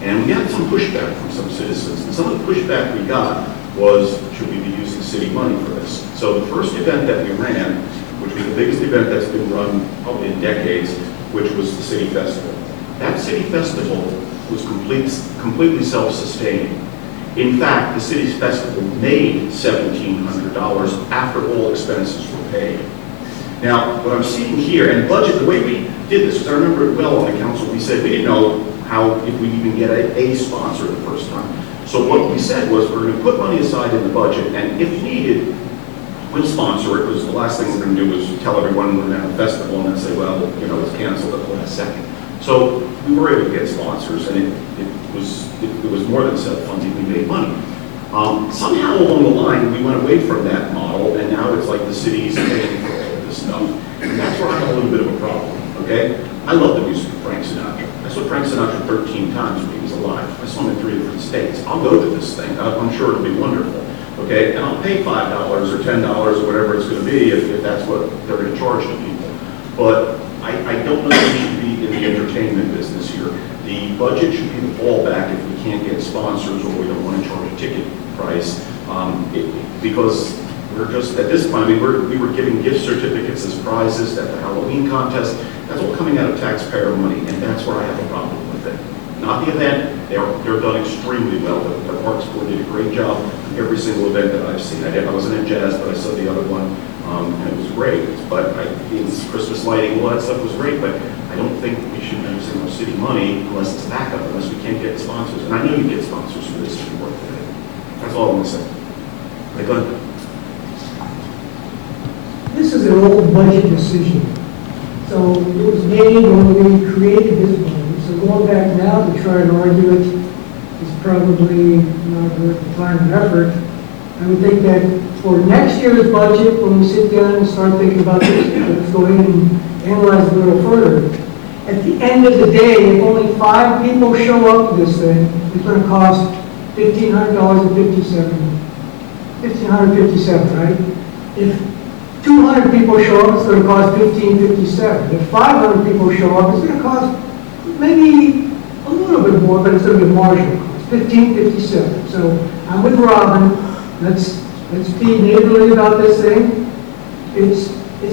And we had some pushback from some citizens. And some of the pushback we got was, should we be using city money for this? So the first event that we ran, which was the biggest event that's been run probably in decades, which was the city festival. That city festival was completely self-sustaining. In fact, the city's festival made $1,700 after all expenses were paid. Now, what I'm seeing here, and budget, the way we did this, because I remember it well on the council, we said we didn't know if we'd even get a sponsor the first time. So what we said was we're going to put money aside in the budget, and if needed, we'll sponsor it, because the last thing we're going to do is tell everyone we're going to have a festival and then say, well, you know, it's canceled at the last second. So we were able to get sponsors, and it was more than self-funding, we made money. Somehow along the line, we went away from that model, and now it's like the city's paying for all of this stuff. And that's where I have a little bit of a problem, okay? I love the music of Frank Sinatra. I saw Frank Sinatra 13 times when he was alive. I saw him in 3 different states. I'll go to this thing. I'm sure it'll be wonderful, okay? And I'll pay $5 or $10 or whatever it's going to be if that's what they're going to charge to people. But I don't know if we should be in the entertainment business here. The budget should be the fallback if we can't get sponsors or we don't want to charge a ticket price. Because we're just, at this point, I mean, we were giving gift certificates as prizes at the Halloween contest. That's all coming out of taxpayer money, and that's where I have a problem with it. Not the event, they're done extremely well. The Parks Board did a great job on every single event that I've seen. I wasn't in jazz, but I saw the other one, and it was great. But Christmas lighting, all that stuff was great, but I don't think we should be using our city money unless it's backup, unless we can't get sponsors. And I know you get sponsors for this if you work with it. That's all I want to say. Right, go ahead. This is an old budget decision. So it was made when we created this budget. So going back now to try and argue it is probably not worth the time and effort. I would think that for next year's budget, when we sit down and start thinking about this, let's go in and analyze it a little further. At the end of the day, if only 5 people show up to this thing, it's going to cost $1,557, right? If 200 people show up, it's going to cost $1,557. If 500 people show up, it's going to cost maybe a little bit more, but it's going to be a marginal cost, $1,557. So I'm with Robin. Let's be neighborly about this thing. It's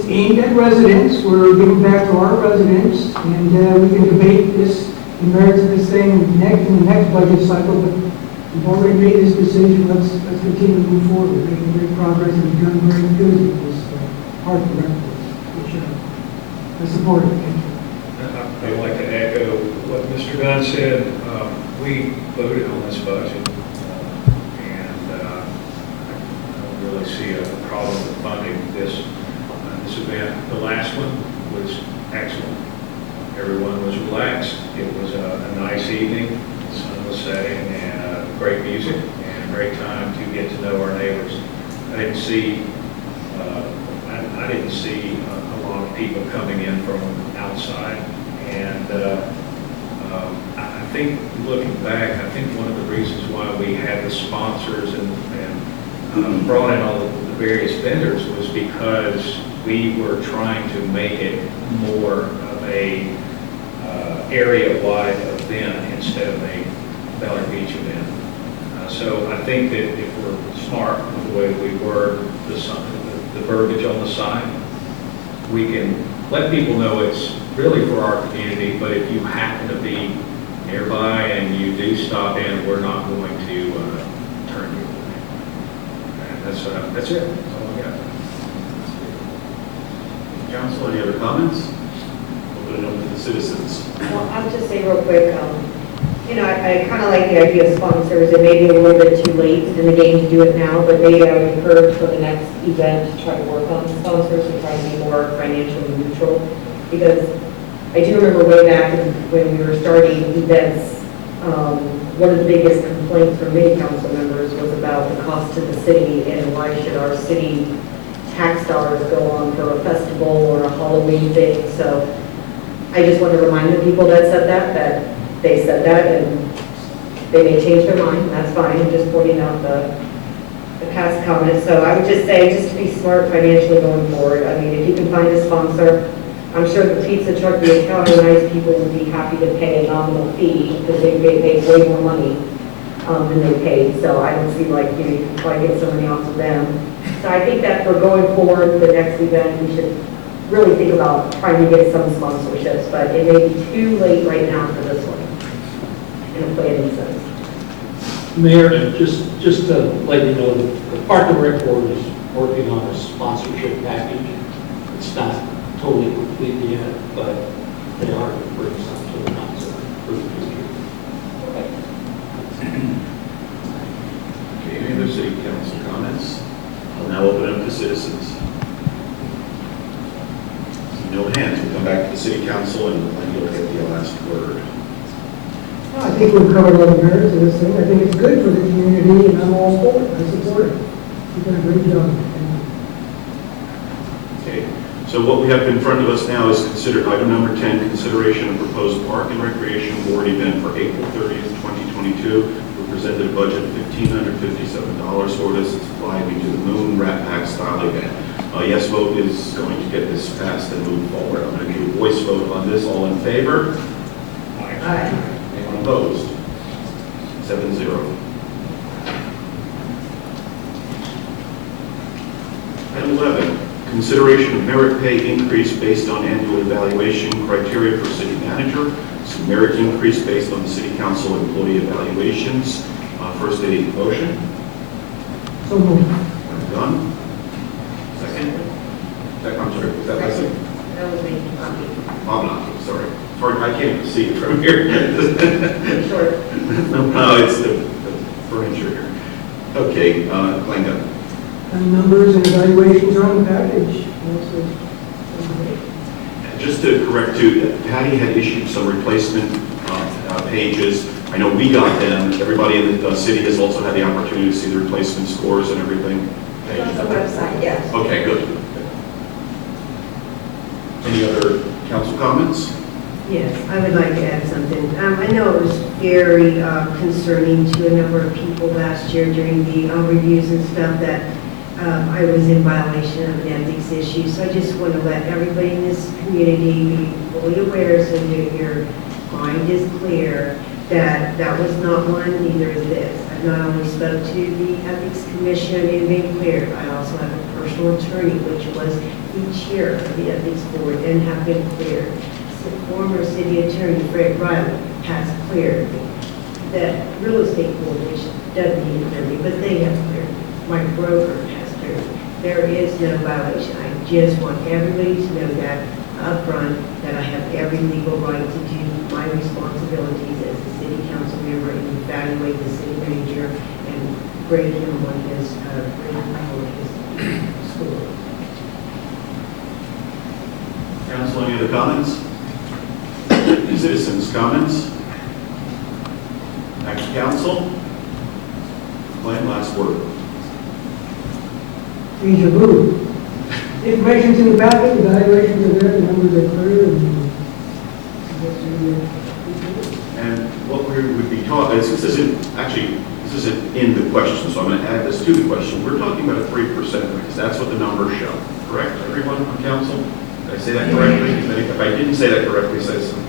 aimed at residents. We're giving back to our residents, and we can debate this, the merits of this thing in the next budget cycle. But we've already made this decision. Let's continue to move forward. We're making great progress, and we've done very good with this hard directives, which I support it. Thank you. I'd like to echo what Mr. Dunn said. We voted on this budget, and I don't really see a problem with funding this event. The last one was excellent. Everyone was relaxed. It was a nice evening. The sun was setting, and great music, and a great time to get to know our neighbors. I didn't see a lot of people coming in from outside, and I think looking back, I think one of the reasons why we had the sponsors and brought in all the various vendors was because we were trying to make it more of a area-wide event instead of a Bel Air Beach event. So I think that if we're smart with the way that we word the verbiage on the sign, we can let people know it's really for our community, but if you happen to be nearby and you do stop in, we're not going to turn you away. And that's it. That's all I got. Council, any other comments? Open it up to the citizens. Well, I'll just say real quick, I kind of like the idea of sponsors. It may be a little bit too late in the game to do it now, but maybe I would encourage for the next event to try to work on sponsors and try to be more financially neutral. Because I do remember way back when we were starting events, one of the biggest complaints from many council members was about the cost to the city and why should our city tax dollars go on for a festival or a Halloween thing. So I just want to remind the people that said that they said that, and they may change their mind, and that's fine. I'm just pointing out the past comments. So I would just say, just to be smart financially going forward. I mean, if you can find a sponsor, I'm sure the pizza truck, the Italianized people would be happy to pay a nominal fee because they make way more money than they paid. So I don't see like you can probably get some money off of them. So I think that for going forward, the next event, we should really think about trying to get some sponsorships, but it may be too late right now for this one in a planning sense. Mayor, just to let you know, the Park and Rec Board is working on a sponsorship package. It's not totally complete yet, but they are going to bring some to the council for the future. Okay, any other city council comments? I'll now open it up to citizens. city council, and you'll get the last word. I think we've covered all the merits of this thing. I think it's good for the community, and I'm all for it. I support it. You've done a great job. Okay, so what we have in front of us now is considered item number 10, consideration of proposed park and recreation board event for April 30th, 2022. We presented a budget of $1,557 for this. It's Fly Me to the Moon Rat Pack style event. Yes vote is going to get this passed and move forward. I'm going to do a voice vote on this. All in favor? Aye. Anyone opposed? 7-0. Item 11, consideration of merit pay increase based on annual evaluation criteria for city manager. So merit increase based on the city council employee evaluations. First, a motion. So moved. Done. Second. I'm sorry, was that Leslie? That was me. Sorry. Sorry, I can't even see it from here. Short. No, it's the furniture here. Okay, Glenda. And numbers and evaluations are on the package. Just to correct too, Patty had issued some replacement pages. I know we got them. Everybody in the city has also had the opportunity to see the replacement scores and everything. On the website, yes. Okay, good. Any other council comments? Yes, I would like to add something. I know it was very concerning to a number of people last year during the reviews and stuff that I was in violation of an ethics issue. So I just want to let everybody in this community be fully aware so that your mind is clear that that was not one, neither is this. I not only spoke to the Ethics Commission and made clear, I also have a personal attorney, which was the chair of the Ethics Board and have been cleared. The former city attorney, Fred Riley, has cleared the real estate board, which doesn't need to clear me, but they have cleared. My broker has cleared. There is no violation. I just want everybody to know that up front, that I have every legal right to do my responsibilities as a city council member and evaluate the city manager and grade him on his score. Council, any other comments? Citizens' comments? Back to council. Glenn, last word. Deja vu. The information's in the packet, the evaluations are there, the numbers are clear, And what we would be talking, this isn't in the question, so I'm going to add this to the question. We're talking about a 3% raise. That's what the numbers show. Correct, everyone on council? Did I say that correctly? If I didn't say that correctly, say something.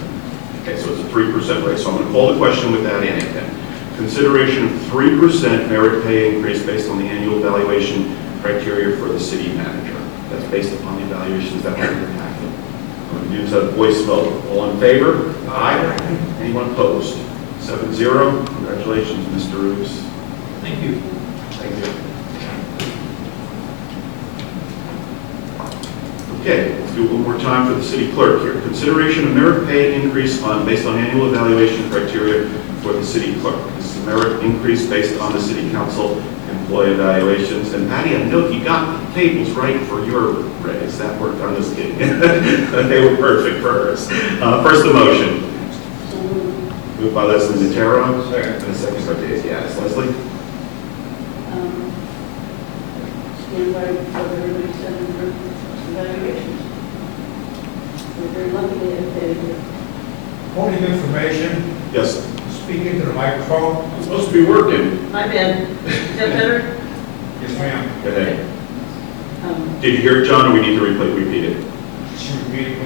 Okay, so it's a 3% raise. So I'm going to call the question with that in it then. Consideration of 3% merit pay increase based on the annual evaluation criteria for the city manager. That's based upon the evaluations that are in the packet. I'm going to do this a voice vote. All in favor? Aye. Anyone opposed? 7-0. Congratulations, Mr. Roos. Thank you. Thank you. Okay, let's do it one more time for the city clerk here. Consideration of merit pay increase based on annual evaluation criteria for the city clerk. This is a merit increase based on the city council employee evaluations. And Patty, I know you got the tables right for your raise. That worked. I'm just kidding. They were perfect for hers. First, the motion. Moved by Leslie Natero. And a second by Dave. Yes, Leslie. Stand by what everybody said in their evaluations. We're very lucky to have that here. Point of information, Yes. speak into the microphone. It's supposed to be working. My bad. Is that better? Yes, ma'am. Go ahead. Did you hear it, John, or we need to repeat it?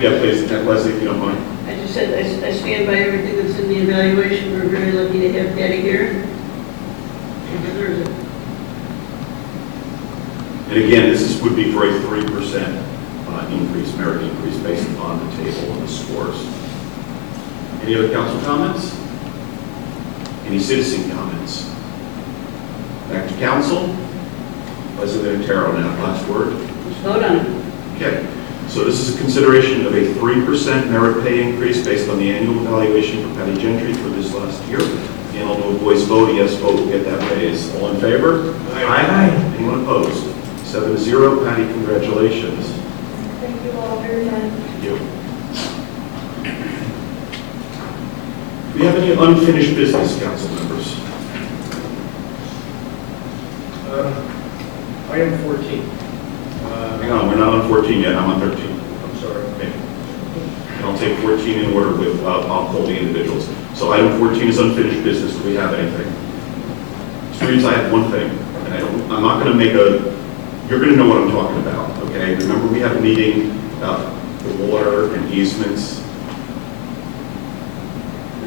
Yeah, please, Leslie, if you don't mind. I just said, I stand by everything that's in the evaluation. We're very lucky to have Patty here. She deserves it. And again, would be for a 3% increase, merit increase based upon the table and the scores. Any other council comments? Any citizen comments? Back to council. Leslie Natero now, last word. Let's vote on it. Okay, so this is a consideration of a 3% merit pay increase based on the annual evaluation for Patty Gentry for this last year. And I'll do a voice vote, a yes vote will get that raise. All in favor? Aye. Anyone opposed? 7-0. Patty, congratulations. Thank you all very much. Thank you. Do we have any unfinished business, council members? Item 14. Hang on, we're not on 14 yet, I'm on 13. I'm sorry. Okay. And I'll take 14 in order with, I'll call the individuals. So item 14 is unfinished business. Do we have anything? Streets, I have one thing, and I'm not going to make you're going to know what I'm talking about, okay? Remember we had a meeting about the water and easements?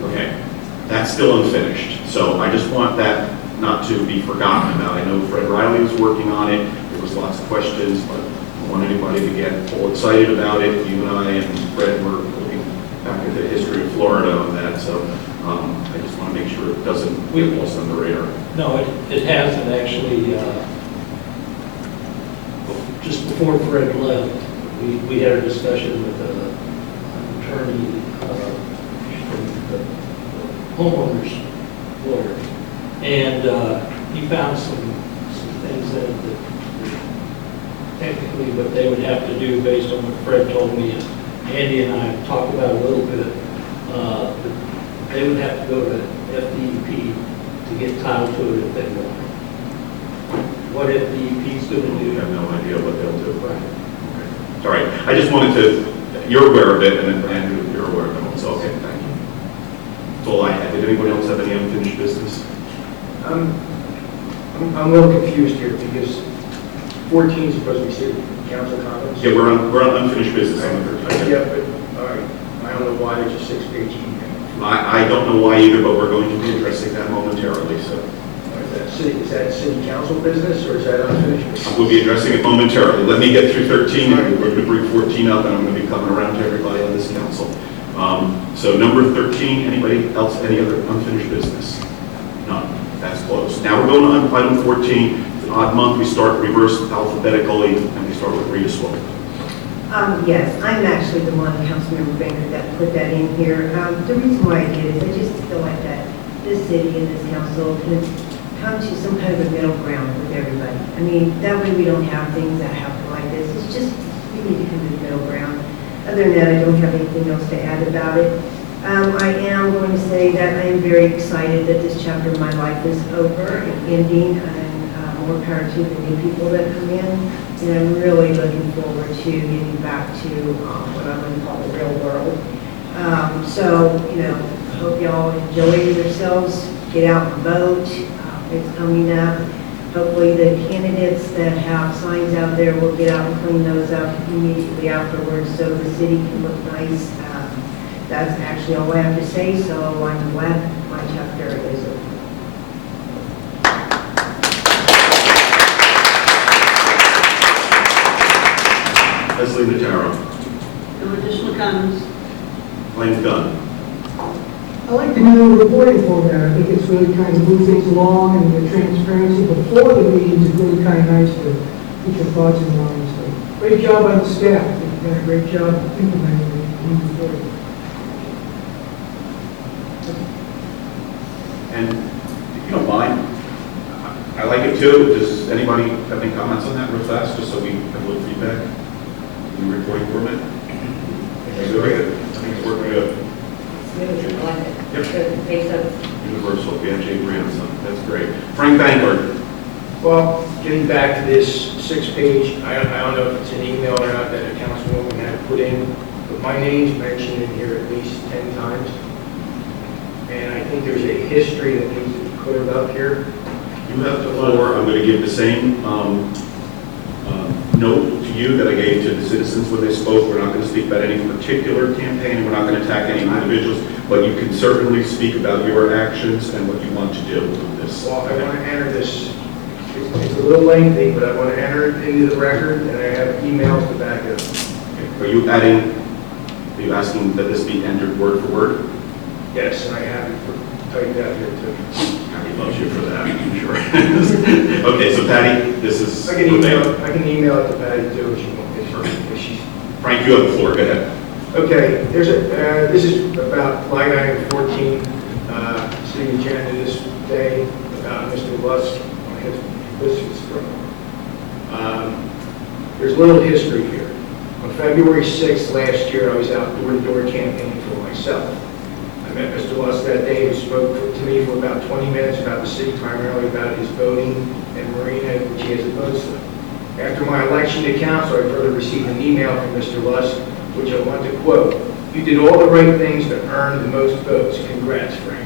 Okay, that's still unfinished. So I just want that not to be forgotten about. I know Fred Riley was working on it. There was lots of questions, but I don't want anybody to get all excited about it. You and I and Fred were looking back at the history of Florida on that, so I just want to make sure it doesn't get lost on the radar. No, it hasn't actually. Just before Fred left, we had a discussion with an attorney from the homeowner's lawyer, and he found some things that technically what they would have to do based on what Fred told me, and Andy and I talked about a little bit, they would have to go to FDEP to get title to it if they want. What FDEP is going to do? I have no idea what they'll do. Right. Okay. All right, I just wanted to, you're aware of it, and Andrew, you're aware of it also. Okay, thank you. That's all I had. Did anybody else have any unfinished business? I'm a little confused here because 14 is supposed to be city council comments. Yeah, we're on unfinished business on the 13th. Yeah, but all right, I don't know why there's a 6-page email. I don't know why either, but we're going to be addressing that momentarily, so. Is that city council business or is that unfinished business? We'll be addressing it momentarily. Let me get through 13, and we're going to bring 14 up, and I'm going to be coming around to everybody on this council. So number 13, anybody else, any other unfinished business? None. That's closed. Now we're going on item 14. It's an odd month. We start reverse alphabetically, and we start with Rita Swope. Yes, I'm actually the one, Councilmember Banker, that put that in here. The reason why I did it is I just feel like that this city and this council can come to some kind of a middle ground with everybody. I mean, that way we don't have things that happen like this. It's just, we need to come to the middle ground. Other than that, I don't have anything else to add about it. I am going to say that I am very excited that this chapter of my life is over and ending, and more power to the new people that come in. And I'm really looking forward to getting back to what I'm going to call the real world. So, you know, I hope y'all enjoy yourselves, get out and vote. It's coming up. Hopefully the candidates that have signs out there will get out and clean those up immediately afterwards so the city can look nice. That's actually all I have to say, so I'm glad my chapter is over. Leslie Mataro. No additional comments. Lane Dunn. I like the new reporting format. I think it's really kind of move things along, and the transparency before the meetings is really kind of nice to get your thoughts in line. So great job on the staff. You've done a great job implementing the new reporting. And if you don't mind, I like it too. Does anybody have any comments on that real fast, just so we have a little feedback? New reporting format? Very good. I think it's working good. Smooth, I like it. Yep. Good, makes sense. Universal, yeah, Jay Grandson. That's great. Frank Bankert. Well, getting back to this 6-page, I don't know if it's an email or not that a councilwoman had put in, but my name's mentioned in here at least 10 times. And I think there's a history that needs to be cleared up here. You have the floor. I'm going to give the same note to you that I gave to the citizens when they spoke. We're not going to speak about any particular campaign. We're not going to attack any individuals, but you can certainly speak about your actions and what you want to do with this. Well, I want to enter this, it's a little lengthy, but I want to enter it into the record, and I have emails to back it up. Are you asking that this be entered word for word? Yes, and I have it typed out here too. Patty loves you for that, I'm sure. Okay, so Patty, this is. I can email it to Patty too if she wants. If she's. Frank, you have the floor, go ahead. Okay, this is about line item 14, city agenda this day about Mr. Lusk on his business program. There's a little history here. On February 6th last year, I was out door-to-door campaigning for myself. I met Mr. Lusk that day, who spoke to me for about 20 minutes about the city, primarily about his boating and marina, which he has a boat slip. After my election to council, I further received an email from Mr. Lusk, which I want to quote. "You did all the right things to earn the most votes. Congrats, Frank."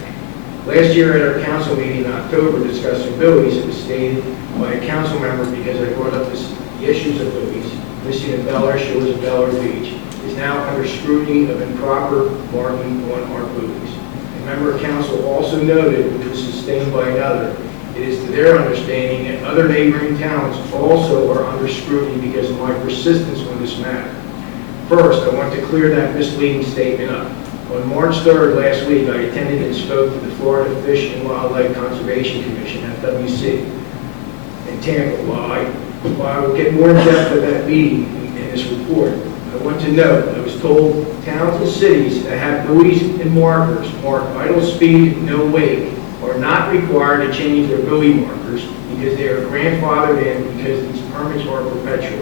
Last year at our council meeting in October discussing buoys, it was stated by a council member, because I brought up the issues of buoys, listed in Bel Air Shores and Bel Air Beach, is now under scrutiny of improper marking on our buoys. A member of council also noted, which was sustained by another, it is to their understanding that other neighboring towns also are under scrutiny because of my persistence on this matter. First, I want to clear that misleading statement up. On March 3rd last week, I attended and spoke to the Florida Fish and Wildlife Conservation Commission, FWC, in Tampa. While I will get more in depth of that meeting in this report, I want to note I was told towns and cities that have buoys and markers marked idle speed, no wake, are not required to change their buoy markers because they are grandfathered in because these permits are perpetual.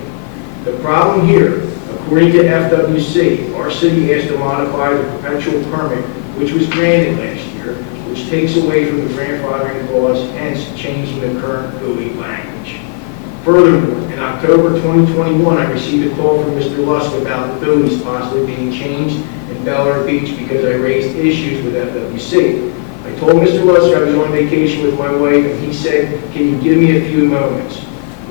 The problem here, according to FWC, our city has to modify the perpetual permit, which was granted last year, which takes away from the grandfathering clause, hence changing the current buoy language. Furthermore, in October 2021, I received a call from Mr. Lusk about the buoys possibly being changed in Bel Air Beach because I raised issues with FWC. I told Mr. Lusk I was on vacation with my wife, and he said, "Can you give me a few moments?"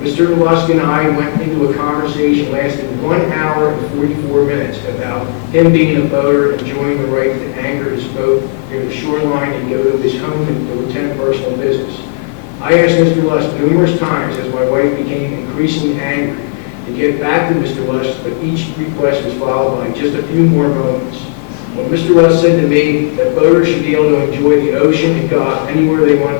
Mr. Lusk and I went into a conversation lasting 1 hour and 44 minutes about him being a boater, enjoying the right to anchor his boat near the shoreline and go to his home and to attend personal business. I asked Mr. Lusk numerous times as my wife became increasingly angry to get back to Mr. Lusk, but each request was followed by just a few more moments. When Mr. Lusk said to me that boaters should be able to enjoy the ocean and dock anywhere they want,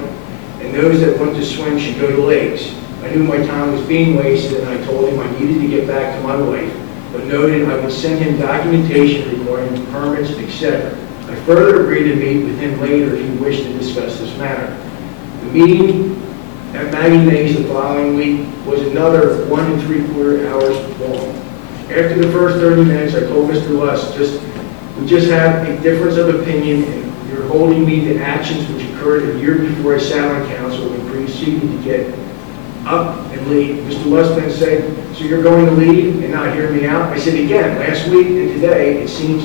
and those that want to swim should go to lakes, I knew my time was being wasted, and I told him I needed to get back to my wife, but noted I would send him documentation requiring permits, etc. I further agreed to meet with him later if he wished to discuss this matter. The meeting at Maggie May's the following week was another 1 3/4 hours long. After the first 30 minutes, I told Mr. Lusk, we just have a difference of opinion, and you're holding me to actions which occurred a year before I sat on council and proceeded to get up and leave. Mr. Lusk then said, "So you're going to leave and not hear me out?" I said, "Again, last week and today, it seems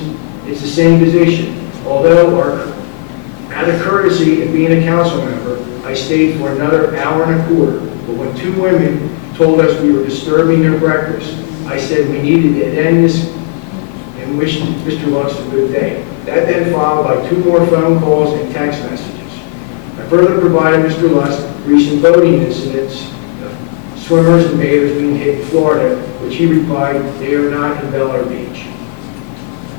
it's the same position. Although out of courtesy and being a council member, I stayed for another hour and a quarter. But when 2 women told us we were disturbing their breakfast, I said we needed to end this and wished Mr. Lusk a good day. That then followed by 2 more phone calls and text messages. I further provided Mr. Lusk recent boating incidents, swimmers and bathers being hit in Florida, which he replied, they are not in Bel Air Beach.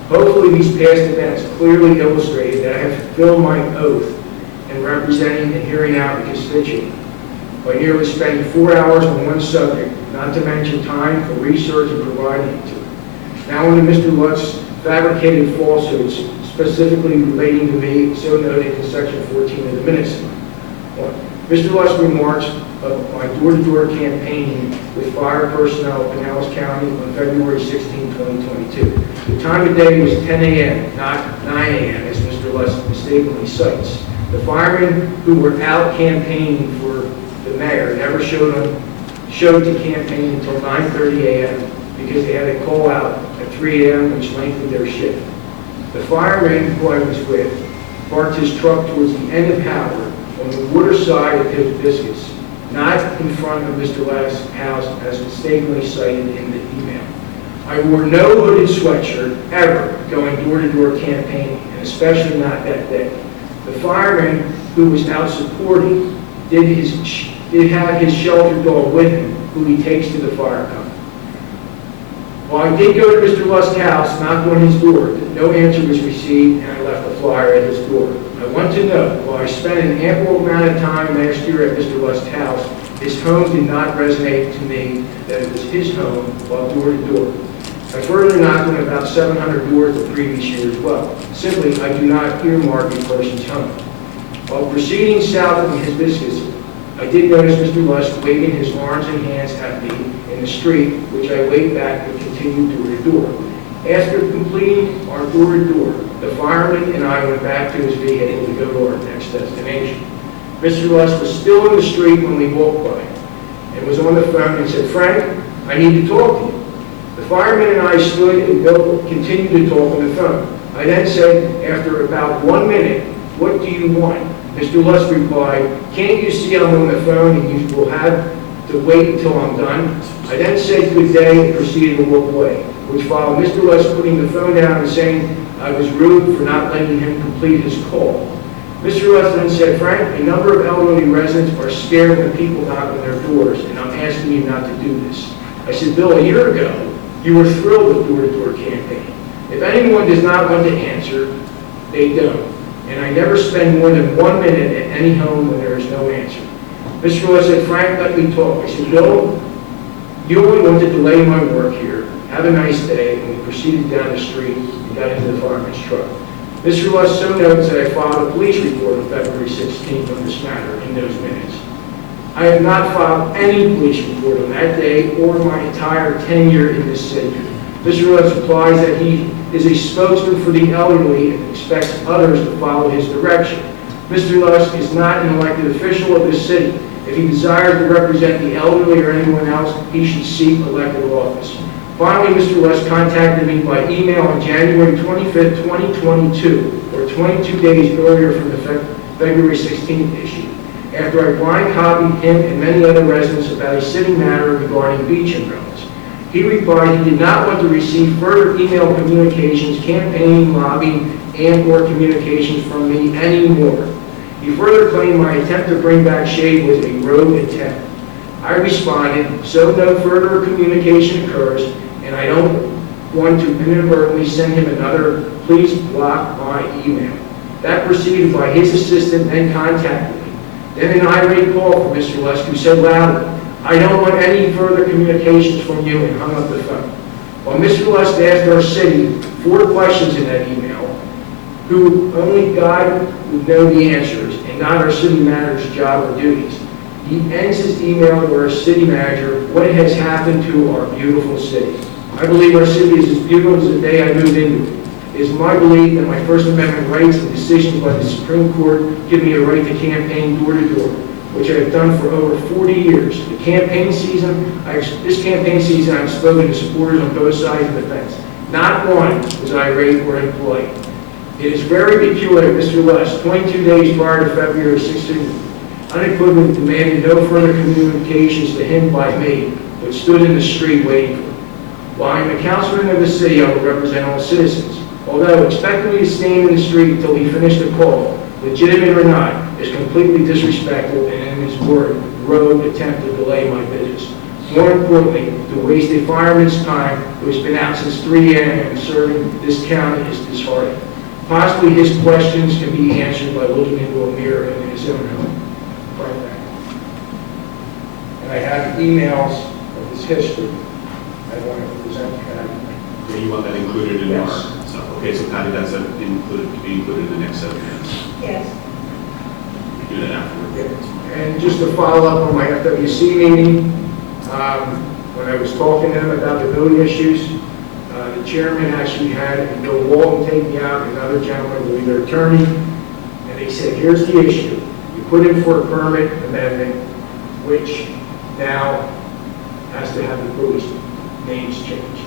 Hopefully these past events clearly illustrated that I have fulfilled my oath in representing and hearing out the constituent by nearly spending 4 hours on one subject, not to mention time for research and providing it to it. Now on to Mr. Lusk's fabricated falsehoods, specifically relating to me, so noted in section 14 of the minutes. Mr. Lusk's remarks of my door-to-door campaign with fire personnel in Pinellas County on February 16, 2022. The time of day was 10 a.m., not 9 a.m., as Mr. Lusk mistakenly cites. The firemen who were out campaigning for the mayor never showed to campaign until 9:30 a.m. because they had a call out at 3 a.m. which lengthened their shift. The fireman who I was with parked his truck towards the end of Howard on the water side of his biscuits, not in front of Mr. Lusk's house as mistakenly cited in the email. I wore no hooded sweatshirt ever going door-to-door campaigning, and especially not that day. The fireman who was out supporting did have his shelter dog with him, who he takes to the fire company. While I did go to Mr. Lusk's house, knocked on his door, no answer was received, and I left a flyer at his door. I want to note, while I spent an ample amount of time last year at Mr. Lusk's house, his home did not resonate to me that it was his home while door to door. I further knocked on about 700 doors the previous year as well. Simply, I do not earmark a person's home. While proceeding south of his business, I did notice Mr. Lusk waving his arms and hands at me in the street, which I waved back and continued door to door. After completing our door-to-door, the fireman and I went back to his vehicle to go to our next destination. Mr. Luss was still in the street when we walked by and was on the phone and said, "Frank, I need to talk to you." The fireman and I stood and Bill continued to talk on the phone. I then said, after about 1 minute, "What do you want?" Mr. Luss replied, "Can't you see I'm on the phone and you will have to wait until I'm done?" I then said good day and proceeded to walk away, which followed Mr. Luss putting the phone down and saying I was rude for not letting him complete his call. Mr. Luss then said, "Frank, a number of elderly residents are scared when people knock on their doors, and I'm asking you not to do this." I said, "Bill, a year ago, you were thrilled with door-to-door campaign. If anyone does not want to answer, they don't. And I never spend more than 1 minute at any home when there is no answer." Mr. Luss said, "Frank, let me talk." I said, "Bill, you only want to delay my work here. Have a nice day." And we proceeded down the street and got into the fireman's truck. Mr. Luss so notes that I filed a police report on February 16th on this matter in those minutes. I have not filed any police report on that day or my entire tenure in this city. Mr. Luss replies that he is a spokesman for the elderly and expects others to follow his direction. Mr. Luss is not an elected official of this city. If he desires to represent the elderly or anyone else, he should seek elected office. Finally, Mr. Luss contacted me by email on January 25th, 2022, or 22 days earlier from the February 16th issue, after I blind copied him and many other residents about a city matter regarding beach umbrellas. He replied he did not want to receive further email communications, campaigning, lobbying, and/or communications from me anymore. He further claimed my attempt to bring back shade was a rogue attempt. I responded, "So no further communication occurs, and I don't want to inadvertently send him another, please block my email." That proceeded by his assistant then contacted me. Then an irate call from Mr. Luss, who said loudly, "I don't want any further communications from you," and hung up the phone. While Mr. Luss asked our city 4 questions in that email, who only God would know the answers, and not our city manager's job or duties. He ends his email to our city manager, "What has happened to our beautiful city? I believe our city is as beautiful as the day I moved into it. It is my belief that my First Amendment rights and decisions by the Supreme Court give me a right to campaign door to door, which I have done for over 40 years. This campaign season, I've spoken to supporters on both sides of the fence. Not one was irate or impolite. It is very peculiar, Mr. Luss, 22 days prior to February 16th, unequivocally demanded no further communications to him by me, but stood in the street waiting for him. While I am a councilman of the city, I will represent all citizens. Although expecting me to stand in the street until he finished the call, legitimate or not, is completely disrespectful and, in his word, rogue attempt to delay my business. More importantly, to waste a fireman's time who has been out since 3 a.m. serving this county is disheartening. Possibly his questions can be answered by looking into a mirror in his own home. Right back. And I have emails of his history. I want to present that. Yeah, you want that included in our Yes. stuff? Okay, so Patty, that's included, to be included in the next 7 minutes. Yes. We do that afterward. And just to follow up on my FWC meeting, when I was talking to them about the building issues, the chairman actually had Bill Walton take me out, and another gentleman, I believe their attorney, and they said, "Here's the issue. You put in for a permit amendment, which now has to have the building's names changed."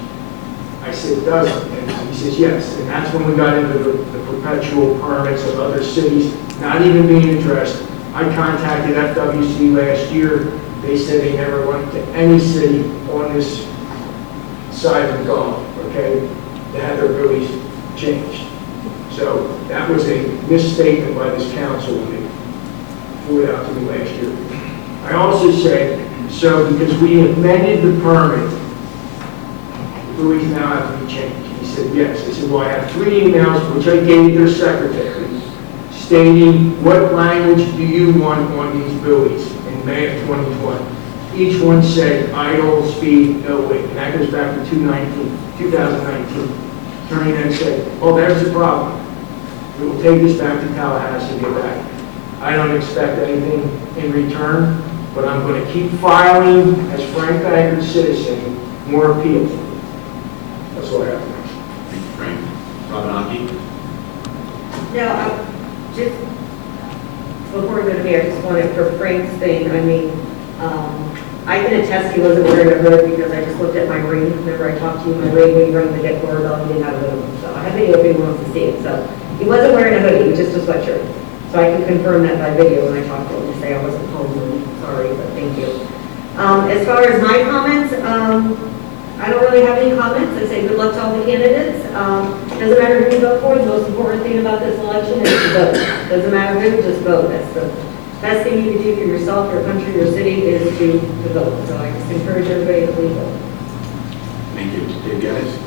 I said, "Does it?" And he says, "Yes." And that's when we got into the perpetual permits of other cities not even being addressed. I contacted FWC last year. They said they never went to any city on this side of the Gulf, okay, to have their buildings changed. So that was a misstatement by this council when they threw it out to me last year. I also said, so because we amended the permit, the buildings now have to be changed. He said, yes. I said, well, I have 3 emails, which I gave their secretary, stating what language do you want on these buildings in May of 2020. Each one said idle, speed, no weight. And that goes back to 2019. Attorney then said, oh, there's the problem. We will take this back to Tallahassee and get back. I don't expect anything in return, but I'm going to keep filing, as Frank Baggard's citizen, more appeals. That's all I have. No, just, before we go to me, I just wanted, for Frank's thing, I mean, I can attest he wasn't wearing a hood because I just looked at my ring. Remember I talked to you, my ring, when you rang the get doorbell, he didn't have a hood on. So I have video if anyone wants to see it. So he wasn't wearing a hoodie, he was just a sweatshirt. So I can confirm that by video when I talked to him to say I wasn't home, and sorry, but thank you. As far as my comments, I don't really have any comments. I say good luck to all the candidates. Doesn't matter who you vote for. The most important thing about this election is to vote. Doesn't matter who, just vote. That's the best thing you can do for yourself, your country, your city is to vote. So I just encourage everybody to please vote. Thank you. Dave Geddes?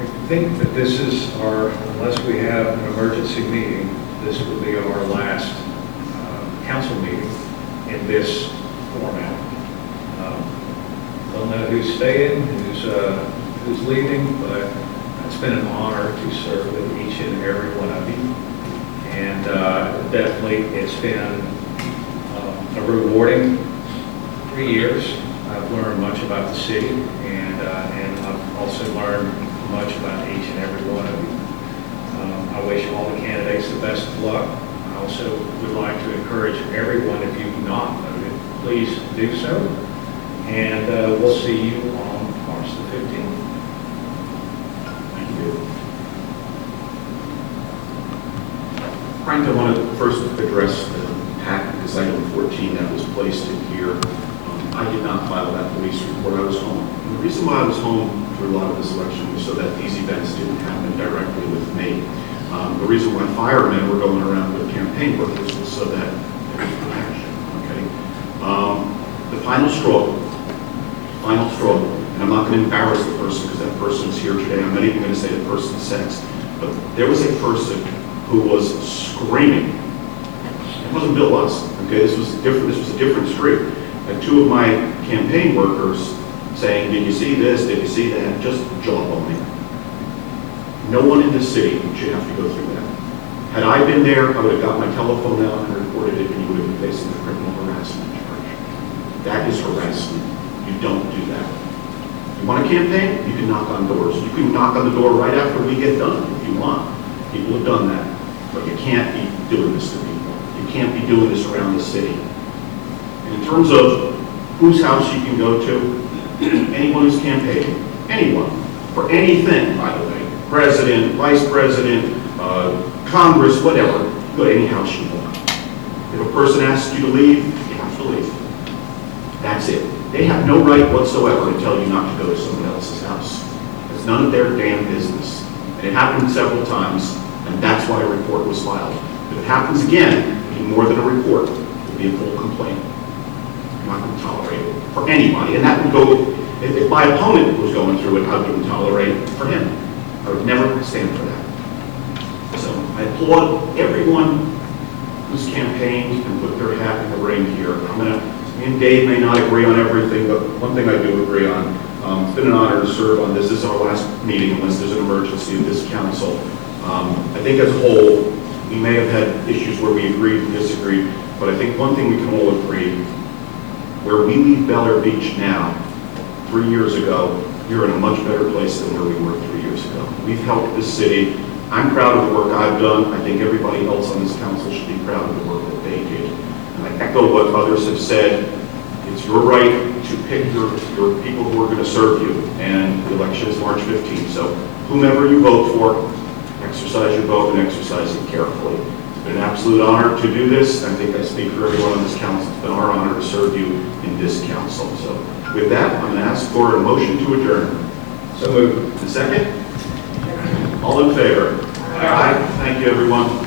I think that this is our, unless we have an emergency meeting, this will be our last council meeting in this format. Don't know who's staying, who's leaving, but it's been an honor to serve with each and every one of you. And definitely it's been a rewarding 3 years. I've learned much about the city, and I've also learned much about each and every one of you. I wish all the candidates the best of luck. I also would like to encourage everyone, if you've not voted, please do so. And we'll see you on March the 15th. Thank you. Frank, I want to first address the packet, because item 14 that was placed in here. I did not file that police report. I was home. And the reason why I was home through a lot of this election was so that these events didn't happen directly with me. The reason why firemen were going around with campaign workers was so that there was protection. Okay. The final straw, and I'm not going to embarrass the person because that person's here today. I'm not even going to say the person's sex, but there was a person who was screaming. It wasn't Bill Lutz. Okay, this was different. This was a different street. And two of my campaign workers saying, "Did you see this? Did you see that?" Just jawboning. No one in this city should have to go through that. Had I been there, I would have got my telephone out and reported it, and you would have been facing a criminal harassment charge. That is harassment. You don't do that. You want a campaign? You can knock on doors. You can knock on the door right after we get done if you want. People have done that. But you can't be doing this to people. You can't be doing this around the city. And in terms of whose house you can go to, anyone who's campaigning, anyone, for anything, by the way, president, vice president, Congress, whatever, go to any house you want. If a person asks you to leave, you have to leave. That's it. They have no right whatsoever to tell you not to go to someone else's house. It's none of their damn business. And it happened several times, and that's why a report was filed. If it happens again, it'll be more than a report. It'll be a full complaint. I'm not going to tolerate it for anybody. And that would go, if my opponent was going through it, I wouldn't tolerate it for him. I would never stand for that. So I applaud everyone who's campaigned and put their hat in the ring here. Me and Dave may not agree on everything, but one thing I do agree on, it's been an honor to serve on this. This is our last meeting unless there's an emergency of this council. I think as a whole, we may have had issues where we agreed and disagreed, but I think one thing we can all agree, where we leave Bel Air Beach now, 3 years ago, you're in a much better place than where we were 3 years ago. We've helped this city. I'm proud of the work I've done. I think everybody else on this council should be proud of the work that they did. And I echo what others have said. It's your right to pick your people who are going to serve you. And the election is March 15th. So whomever you vote for, exercise your vote and exercise it carefully. It's been an absolute honor to do this. I think I speak for everyone on this council. It's been our honor to serve you in this council. So with that, I'm going to ask for a motion to adjourn. So moved. A second? All in favor? Aye. Thank you, everyone.